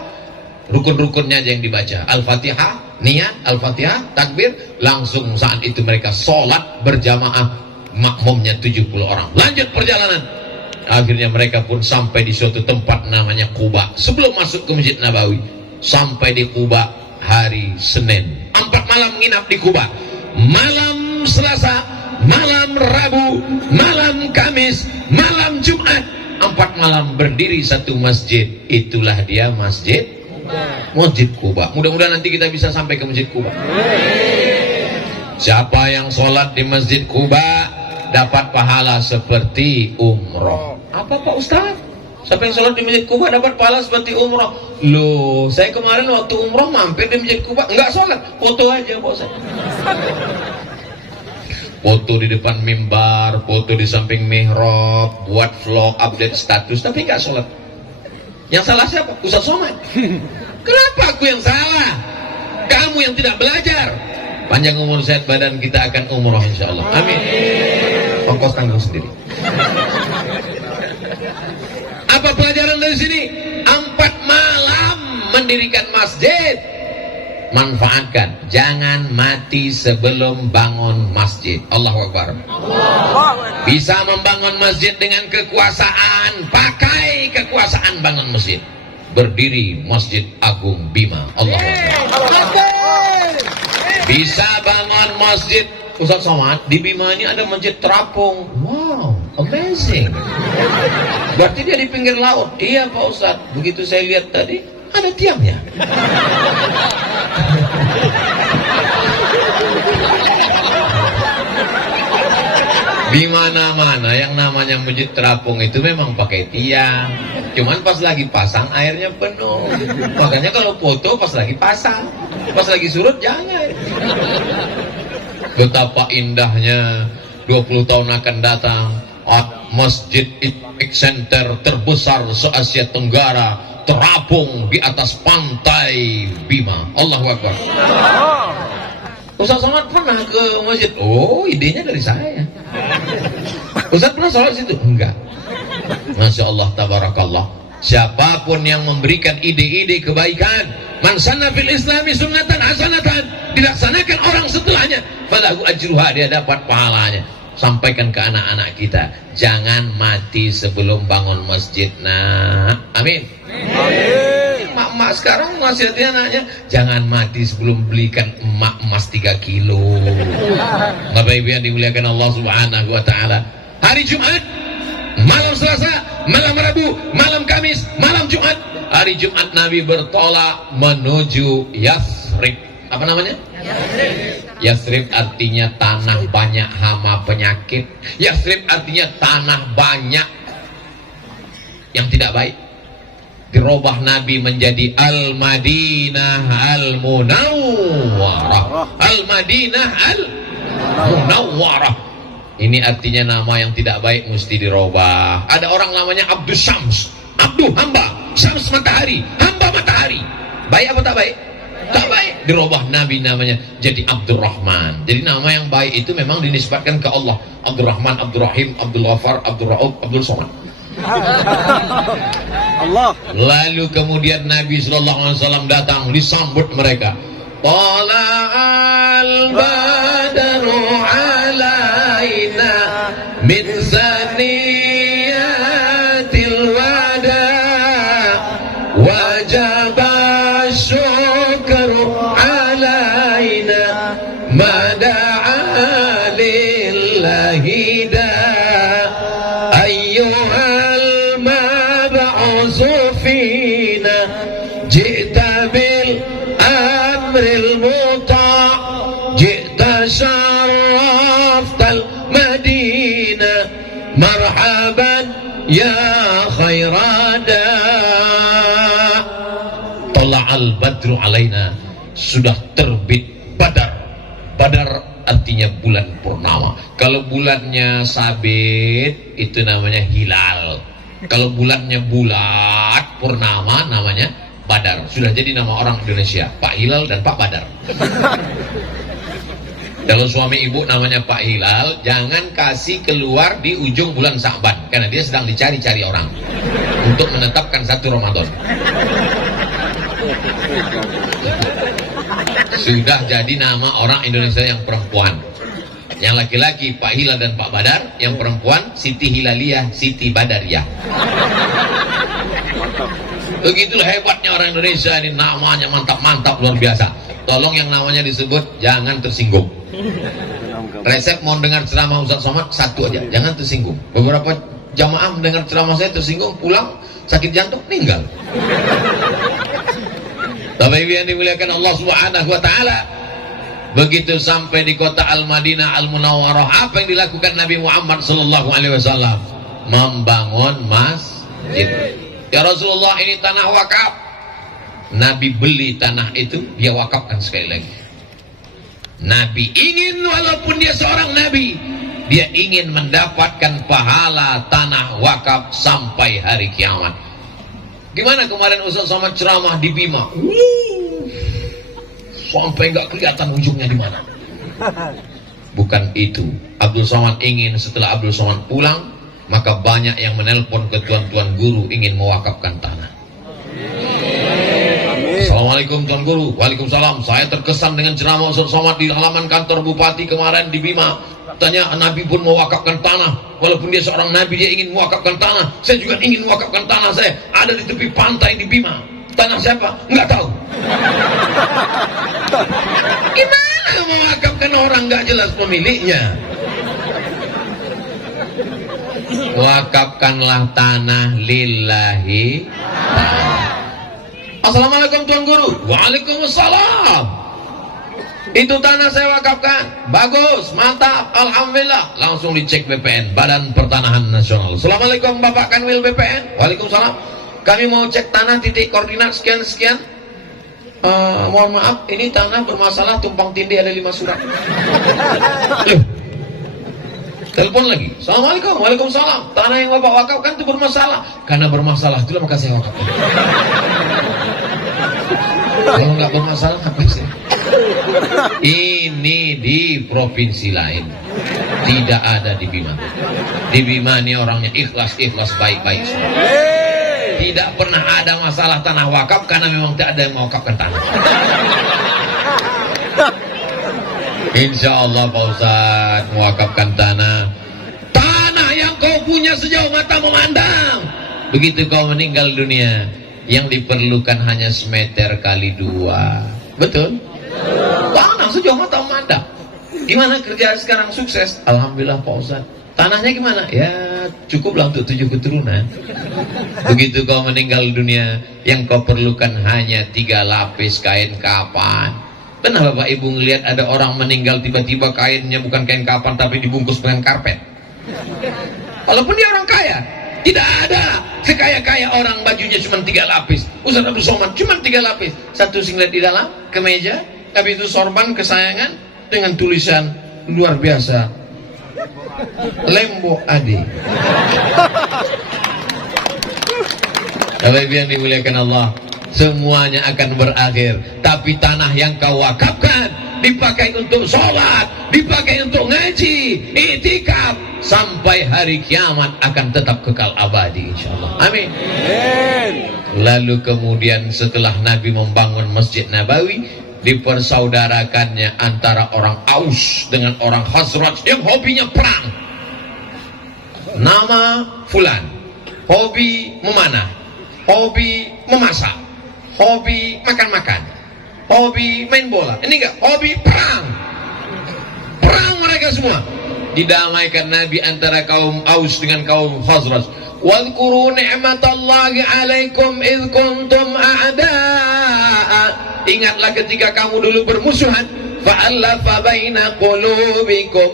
rukun-rukunnya aja yang dibaca. Al-Fatihah, niat, Al-Fatihah, takbir. Langsung saat itu mereka sholat berjamaah, makmumnya 70 orang. Lanjut perjalanan. Akhirnya mereka pun sampai di suatu tempat namanya Quba. Sebelum masuk ke Masjid Nabawi, sampai di Quba hari Senin. 4 malam nginap di Quba. Malam Selasa, malam Rabu, malam Kamis, malam Jumat. 4 malam berdiri satu masjid. Itulah dia Masjid Quba. Mudah-mudahan nanti kita bisa sampai ke Masjid Quba. Siapa yang sholat di Masjid Quba dapat pahala seperti umroh. Apa Pak Ustaz? Siapa yang sholat di Masjid Quba dapat pahala seperti umroh? Loh, saya kemarin waktu umroh mampir di Masjid Quba, enggak sholat, foto aja Pak Ustaz. Foto di depan mimbar, foto di samping mihrab, buat vlog, update status, tapi enggak sholat. Yang salah siapa? Ustaz Somad. Kenapa aku yang salah? Kamu yang tidak belajar. Panjang umur sehat badan, kita akan umroh insyaallah. Amin. Ongkos tanggung sendiri. Apa pelajaran dari sini? 4 malam mendirikan masjid. Manfaatkan, jangan mati sebelum bangun masjid. Allahu Akbar. Bisa membangun masjid dengan kekuasaan, pakai kekuasaan bangun masjid. Berdiri Masjid Agung Bima. Allahu Akbar. Bisa bangun masjid. Ustaz Somad, di Bima ini ada masjid terapung. Wow, amazing. Berarti dia di pinggir laut. Iya Pak Ustaz, begitu saya lihat tadi ada tiangnya. Di mana-mana yang namanya masjid terapung itu memang pakai tiang. Cuman pas lagi pasang airnya penuh. Makanya kalau foto pas lagi pasang, pas lagi surut jangan. Betapa indahnya 20 tahun akan datang Masjid Islamic Center terbesar se-Asia Tenggara terapung di atas pantai Bima. Allahu Akbar. Ustaz Somad pernah ke masjid? Oh, idenya dari saya. Ustaz pernah sholat situ? Enggak. Masya Allah, tabarakallah. Siapapun yang memberikan ide-ide kebaikan, man sanna fil islami sunnatan hasanatan, dilaksanakan orang setelahnya, falahu ajruha, dia dapat pahalanya. Sampaikan ke anak-anak kita, jangan mati sebelum bangun masjid. Nah, amin. Emak-emak sekarang nasihatnya anaknya, jangan mati sebelum belikan emas 3 kilo. Bapak Ibu yang dimuliakan Allah Subhanahu wa taala. Hari Jumat, malam Selasa, malam Rabu, malam Kamis, malam Jumat. Hari Jumat Nabi bertolak menuju Yathrib. Apa namanya? Yathrib artinya tanah banyak hama penyakit. Yathrib artinya tanah banyak yang tidak baik. Dirubah Nabi menjadi Al-Madinah Al-Munawwarah. Al-Madinah Al-Munawwarah. Ini artinya nama yang tidak baik mesti dirubah. Ada orang namanya Abdul Syams, Abdul hamba, Syams matahari, hamba matahari. Baik apa tak baik? Tak baik. Dirubah Nabi namanya jadi Abdurrahman. Jadi nama yang baik itu memang dinisbatkan ke Allah. Abdurrahman, Abdurrahim, Abdul Ghafar, Abdul Ra'uf, Abdul Somad. Allah. Lalu kemudian Nabi SAW datang, disambut mereka. Tala'al badru alaina min zaniyatil wada wajaba syukru alaina mada'a lillahi da ayyuhal mab'usu fina ji'ta bil amril muta' ji'ta syarraftal madina marhaban ya khairada. Tala'al badru alaina, sudah terbit badar. Badar artinya bulan purnama. Kalau bulannya sabit itu namanya hilal. Kalau bulannya bulat purnama namanya badar. Sudah jadi nama orang Indonesia, Pak Hilal dan Pak Badar. Kalau suami ibu namanya Pak Hilal, jangan kasih keluar di ujung bulan Sa'ban, karena dia sedang dicari-cari orang untuk menetapkan 1 Ramadan. Sudah jadi nama orang Indonesia yang perempuan. Yang laki-laki Pak Hilal dan Pak Badar, yang perempuan Siti Hilaliyah, Siti Badariyah. Begitulah hebatnya orang Indonesia ini, namanya mantap-mantap luar biasa. Tolong yang namanya disebut jangan tersinggung. Resep mau dengar ceramah Ustaz Somad 1 aja, jangan tersinggung. Beberapa jamaah mendengar ceramah saya tersinggung, pulang sakit jantung, meninggal. Bapak Ibu yang dimuliakan Allah Subhanahu wa taala, begitu sampai di kota Al-Madinah Al-Munawwarah, apa yang dilakukan Nabi Muhammad sallallahu alaihi wasallam? Membangun masjid. Ya Rasulullah, ini tanah wakaf. Nabi beli tanah itu, dia wakafkan sekali lagi. Nabi ingin, walaupun dia seorang nabi, dia ingin mendapatkan pahala tanah wakaf sampai hari kiamat. Gimana kemarin Ustaz Somad ceramah di Bima? Sampai nggak kelihatan ujungnya di mana. Bukan itu. Abdul Somad ingin setelah Abdul Somad pulang, maka banyak yang menelpon ke tuan-tuan guru ingin mewakafkan tanah. Assalamualaikum Tuan Guru. Waalaikumsalam. Saya terkesan dengan ceramah Ustaz Somad di halaman kantor Bupati kemarin di Bima. Tanya, Nabi pun mewakafkan tanah. Walaupun dia seorang Nabi, dia ingin mewakafkan tanah. Saya juga ingin mewakafkan tanah saya. Ada di tepi pantai di Bima. Tanah siapa? Enggak tahu. Gimana mewakafkan orang enggak jelas pemiliknya? Wakafkanlah tanah lillahi. Assalamualaikum Tuan Guru. Waalaikumsalam. Itu tanah saya wakafkan. Bagus, mantap, alhamdulillah. Langsung dicek BPN, Badan Pertanahan Nasional. Assalamualaikum Bapak Kanwil BPN. Waalaikumsalam. Kami mau cek tanah titik koordinat sekian-sekian. Mohon maaf, ini tanah bermasalah tumpang tindih ada 5 surat. Telepon lagi, Assalamualaikum, Waalaikumsalam. Tanah yang Bapak wakafkan itu bermasalah. Karena bermasalah itulah maka saya wakafkan. Kalau nggak bermasalah apa sih? Ini di provinsi lain, tidak ada di Bima. Di Bima ini orangnya ikhlas baik-baik semua. Tidak pernah ada masalah tanah wakaf karena memang tidak ada yang mewakafkan tanah. Insya Allah Pak Ustaz mewakafkan tanah yang kau punya sejauh mata memandang. Begitu kau meninggal dunia, yang diperlukan hanya semeter kali 2. Betul? Tanah sejauh mata memandang. Gimana kerja sekarang sukses? Alhamdulillah Pak Ustaz. Tanahnya gimana? Ya cukuplah untuk 7 keturunan. Begitu kau meninggal dunia, yang kau perlukan hanya 3 lapis kain kapan. Pernah Bapak Ibu ngelihat ada orang meninggal tiba-tiba kainnya bukan kain kapan tapi dibungkus dengan karpet? Walaupun dia orang kaya, tidak ada sekaya-kaya orang bajunya cuma 3 lapis. Ustaz Abdul Somad cuma 3 lapis, 1 singlet di dalam kemeja, tapi itu sorban kesayangan dengan tulisan luar biasa, Lembo Adi. Bapak Ibu yang dimuliakan Allah, semuanya akan berakhir, tapi tanah yang kau wakafkan dipakai untuk sholat, dipakai untuk ngaji, i'tikaf, sampai hari kiamat akan tetap kekal abadi insyaallah. Amin. Lalu kemudian setelah Nabi membangun Masjid Nabawi, dipersaudarakannya antara orang Aus dengan orang Khazraj yang hobinya perang. Nama fulan, hobi memanah, hobi memasak, hobi makan-makan, hobi main bola. Ini enggak, hobi perang. Perang mereka semua. Didamaikan Nabi antara kaum Aus dengan kaum Khazraj. Wadhkuru ni'matallahi 'alaikum idh kuntum a'da'a. Ingatlah ketika kamu dulu bermusuhan, fa'alafa baina qulubikum.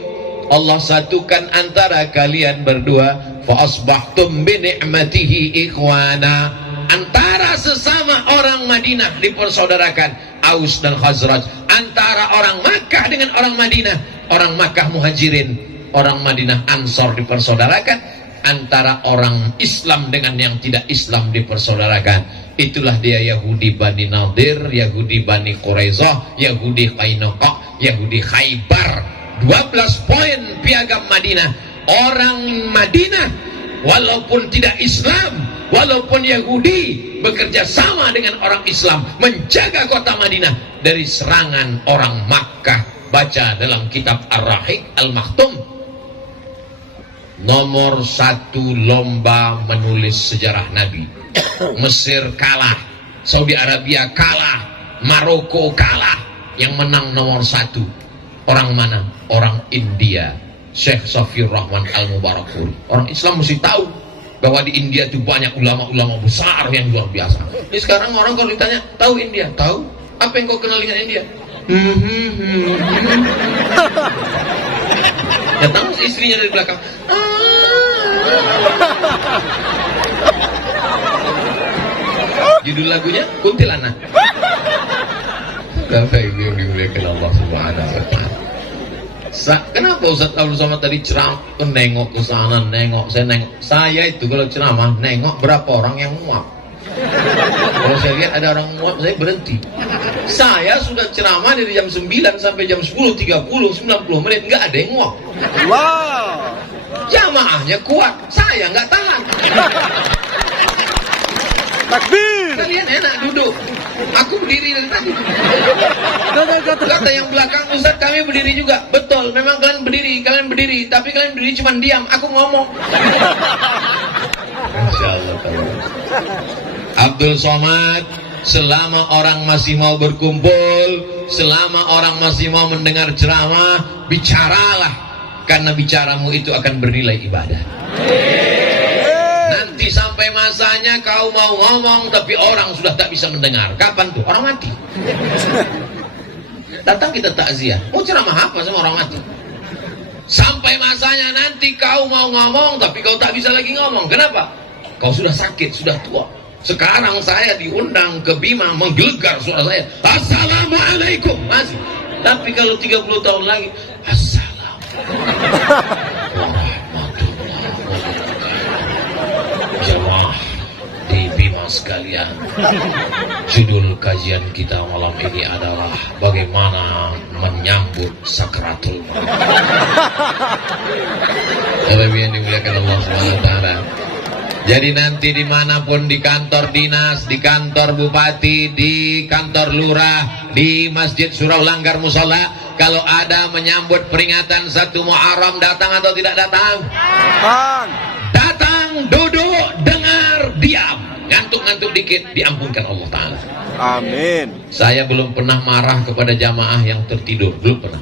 Allah satukan antara kalian berdua, fa asbahtum bi ni'matihi ikhwana. Antara sesama orang Madinah dipersaudarakan, Aus dan Khazraj. Antara orang Makkah dengan orang Madinah, orang Makkah Muhajirin, orang Madinah Ansor dipersaudarakan. Antara orang Islam dengan yang tidak Islam dipersaudarakan. Itulah dia Yahudi Bani Nadir, Yahudi Bani Quraizah, Yahudi Qainuqa, Yahudi Khaybar. 12 poin piagam Madinah. Orang Madinah walaupun tidak Islam, walaupun Yahudi, bekerja sama dengan orang Islam menjaga kota Madinah dari serangan orang Makkah. Baca dalam kitab Ar-Rahiq Al-Maktum. Nomor 1 lomba menulis sejarah Nabi. Mesir kalah, Saudi Arabia kalah, Maroko kalah. Yang menang nomor 1 orang mana? Orang India, Syekh Safiur Rahman Al-Mubarakpuri. Orang Islam mesti tahu bahwa di India itu banyak ulama-ulama besar yang luar biasa. Ini sekarang orang kalau ditanya, tahu India? Tahu? Apa yang kau kenal dengan India? Datang istrinya dari belakang. Judul lagunya Kuntilanak. Bapak Ibu yang dimuliakan Allah Subhanahu wa Ta'ala. Kenapa Ustaz Abdul Somad tadi ceramah nengok ke sana, nengok, saya nengok. Saya itu kalau ceramah nengok berapa orang yang muak. Kalau saya lihat ada orang muak, saya berhenti. Saya sudah ceramah dari jam 9 sampai jam 10:30, 90 menit, nggak ada yang muak. Wow. Jamaahnya kuat, saya nggak tahan. Takbir. Kalian enak duduk, aku berdiri dari tadi. Kata yang belakang, Ustaz kami berdiri juga. Betul, memang kalian berdiri, tapi kalian berdiri cuma diam, aku ngomong. Masya Allah. Abdul Somad, selama orang masih mau berkumpul, selama orang masih mau mendengar ceramah, bicaralah, karena bicaramu itu akan bernilai ibadah. Nanti sampai masanya kau mau ngomong tapi orang sudah tak bisa mendengar. Kapan tuh? Orang mati. Datang kita takziah, mau ceramah apa sama orang mati? Sampai masanya nanti kau mau ngomong tapi kau tak bisa lagi ngomong. Kenapa? Kau sudah sakit, sudah tua. Sekarang saya diundang ke Bima, menggelegar suara saya, Assalamualaikum, masih. Tapi kalau 30 tahun lagi, Assalamualaikum. sekalian, judul kajian kita malam ini adalah bagaimana menyambut sakratul maut. Bapak yang dimuliakan Allah SWT. Jadi nanti dimanapun, di kantor dinas, di kantor bupati, di kantor lurah, di masjid surau langgar musola, kalau ada menyambut peringatan 1 Muharram, datang atau tidak datang? Datang, duduk, dengar, diam. Ngantuk-ngantuk dikit, diampunkan Allah Ta'ala. Amin. Saya belum pernah marah kepada jamaah yang tertidur, belum pernah.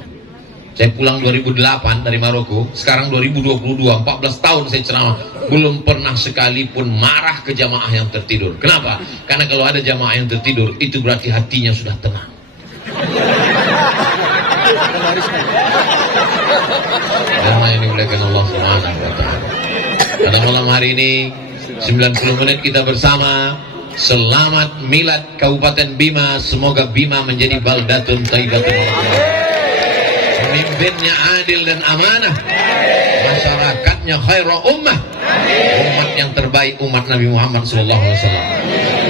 Saya pulang 2008 dari Maroko, sekarang 2022, 14 tahun saya ceramah, belum pernah sekalipun marah ke jamaah yang tertidur. Kenapa? Karena kalau ada jamaah yang tertidur, itu berarti hatinya sudah tenang. Karena ini dimuliakan Allah Subhanahu wa Ta'ala. Pada malam hari ini 90 menit kita bersama. Selamat Milad Kabupaten Bima. Semoga Bima menjadi baldatun thayyibatun. Pemimpinnya adil dan amanah, masyarakatnya khairul ummah, umat yang terbaik, umat Nabi Muhammad SAW.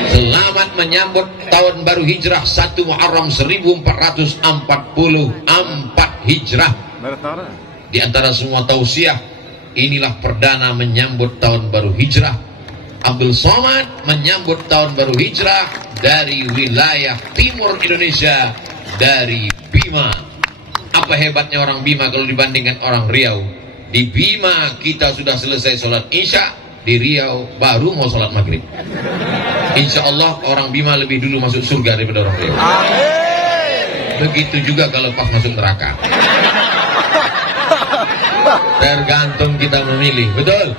Selamat menyambut tahun baru hijrah 1 Muharram 1444 hijrah. Di antara semua tausiah, inilah perdana menyambut tahun baru hijrah. Abdul Somad menyambut tahun baru hijrah dari wilayah timur Indonesia, dari Bima. Apa hebatnya orang Bima kalau dibandingkan orang Riau? Di Bima kita sudah selesai sholat Isya, di Riau baru mau sholat maghrib. Insya Allah orang Bima lebih dulu masuk surga daripada orang Riau. Begitu juga kalau pas masuk neraka. Tergantung kita memilih, betul?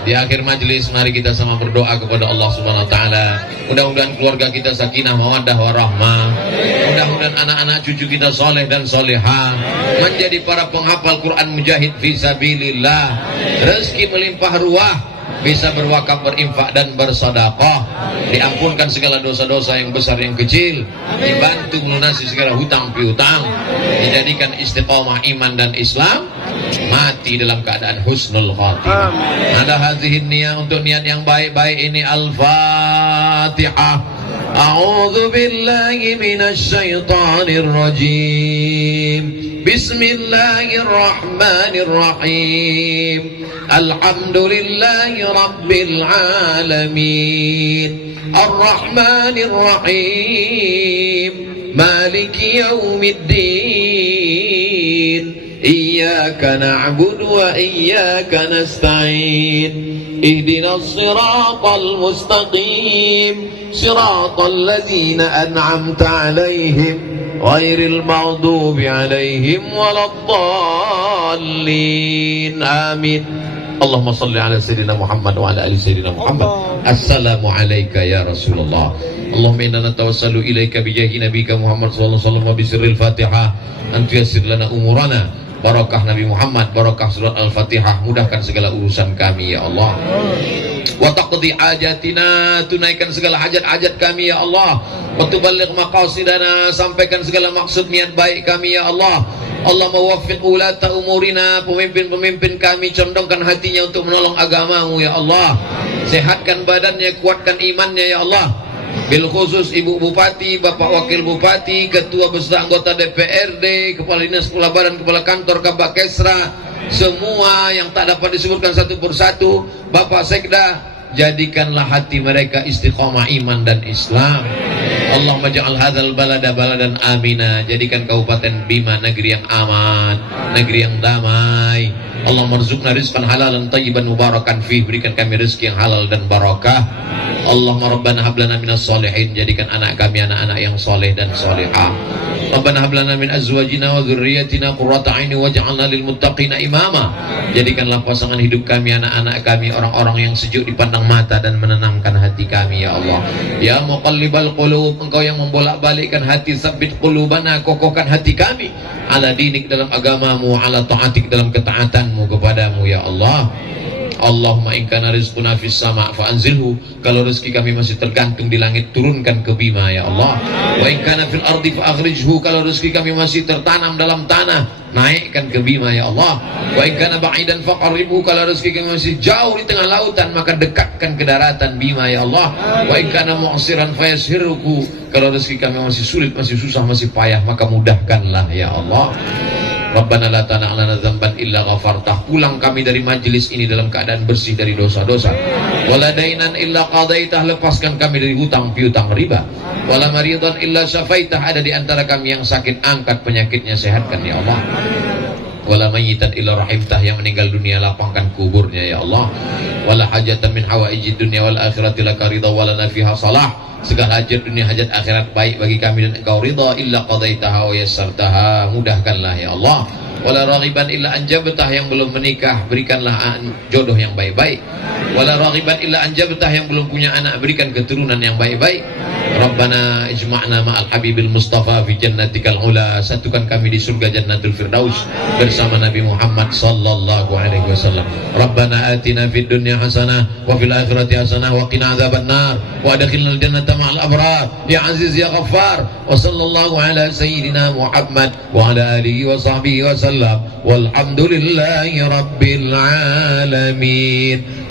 Di akhir majelis mari kita sama berdoa kepada Allah Subhanahu wa Ta'ala. Mudah-mudahan keluarga kita sakinah mawaddah warahmah. Mudah-mudahan anak-anak cucu kita soleh dan solehah, menjadi para penghafal Quran mujahid fi sabilillah. Rezeki melimpah ruah, bisa berwakaf, berinfak dan bersedekah. Diampunkan segala dosa-dosa yang besar yang kecil, dibantu melunasi segala hutang piutang, dijadikan istiqomah iman dan Islam, mati dalam keadaan husnul khatimah. Ada hazihin niyah, untuk niat yang baik-baik ini. Al-Fatihah. A'udzu billahi minasy syaithanir rajim. Bismillahirrahmanirrahim. Alhamdulillahi rabbil alamin. Ar-Rahmanir Rahim. Maliki yaumiddin. Iyyaka na'budu wa iyyaka nasta'in. Ihdinas siratal mustaqim. Siratal ladzina an'amta 'alaihim ghairil maghdubi 'alaihim waladdallin. Amin. Allahumma salli ala sayyidina Muhammad wa ala ali sayyidina Muhammad. Assalamu alayka ya Rasulullah. Allahumma inna natawassalu ilaika bijahi nabika Muhammad sallallahu alaihi wasallam wa bisirril Fatihah an tuyassir lana umurana. Barakah Nabi Muhammad, barakah surat Al-Fatihah, mudahkan segala urusan kami ya Allah. Wa taqdi hajatina, tunaikan segala hajat-hajat kami ya Allah. Wa tuballigh maqasidana, sampaikan segala maksud niat baik kami ya Allah. Allah mewaffiq ulata umurina, pemimpin-pemimpin kami condongkan hatinya untuk menolong agamamu ya Allah. Sehatkan badannya, kuatkan imannya ya Allah. Bil khusus Ibu Bupati, Bapak Wakil Bupati, Ketua beserta anggota DPRD, Kepala Dinas, Kepala Badan, Kepala Kantor, Kabak Kesra, semua yang tak dapat disebutkan satu persatu, Bapak Sekda, jadikanlah hati mereka istiqomah iman dan Islam. Allahumma ja'al hadzal balada baladan amina, jadikan Kabupaten Bima negeri yang aman, negeri yang damai. Allahumma rzuqna rizqan halalan thayyiban mubarakan fih, berikan kami rezeki yang halal dan barakah. Allahumma rabbana hab lana minas solihin, jadikan anak kami anak-anak yang soleh dan solehah. Rabbana hab lana min azwajina wa dzurriyyatina qurrata a'yun waj'alna lil muttaqina imama, jadikanlah pasangan hidup kami, anak-anak kami, orang-orang yang sejuk dipandang mata dan menenangkan hati kami ya Allah. Ya muqallibal qulub, Engkau yang membolak-balikkan hati, sabbit qulubana, kokohkan hati kami ala dinik, dalam agamamu, ala ta'atik, dalam ketaatanmu kepadamu ya Allah. Allahumma in kana rizquna fis sama' fa anzilhu, kalau rezeki kami masih tergantung di langit turunkan ke Bima ya Allah. Wa in kana fil ardi fa akhrijhu, kalau rezeki kami masih tertanam dalam tanah naikkan ke Bima ya Allah. Wa in kana ba'idan fa qarribhu, kalau rezeki kami masih jauh di tengah lautan maka dekatkan ke daratan Bima ya Allah. Wa in kana mu'siran fa yassirhu, kalau rezeki kami masih sulit, masih susah, masih payah maka mudahkanlah ya Allah. Rabbana la tana' lana dzamban illa ghafartah, pulang kami dari majelis ini dalam keadaan bersih dari dosa-dosa. Wala dainan illa qadaitah, lepaskan kami dari hutang piutang riba. Wala maridan illa syafaitah, ada di antara kami yang sakit angkat penyakitnya, sehatkan ya Allah. Wala mayyitan illa rahimtah, yang meninggal dunia lapangkan kuburnya ya Allah. Wala hajatan min hawaijid dunya wal akhirati laka ridha wala nafiha salah, segala hajat dunia hajat akhirat baik bagi kami dan engkau ridha, illa qadaitaha wa yassartaha, mudahkanlah ya Allah. Wala raghiban illa anjabtah, yang belum menikah berikanlah jodoh yang baik-baik. Wala raghiban illa anjabtah, yang belum punya anak berikan keturunan yang baik-baik. Rabbana ijma'na ma'al habibil mustafa fi jannatikal ula, satukan kami di surga jannatul firdaus bersama Nabi Muhammad sallallahu alaihi wasallam. Rabbana atina fid dunya hasanah wa fil akhirati hasanah wa qina adzabannar wa adkhilnal jannata ma'al abrar ya aziz ya ghaffar. Wa sallallahu ala sayyidina Muhammad wa ala alihi wa sahbihi wa sallam walhamdulillahi rabbil alamin.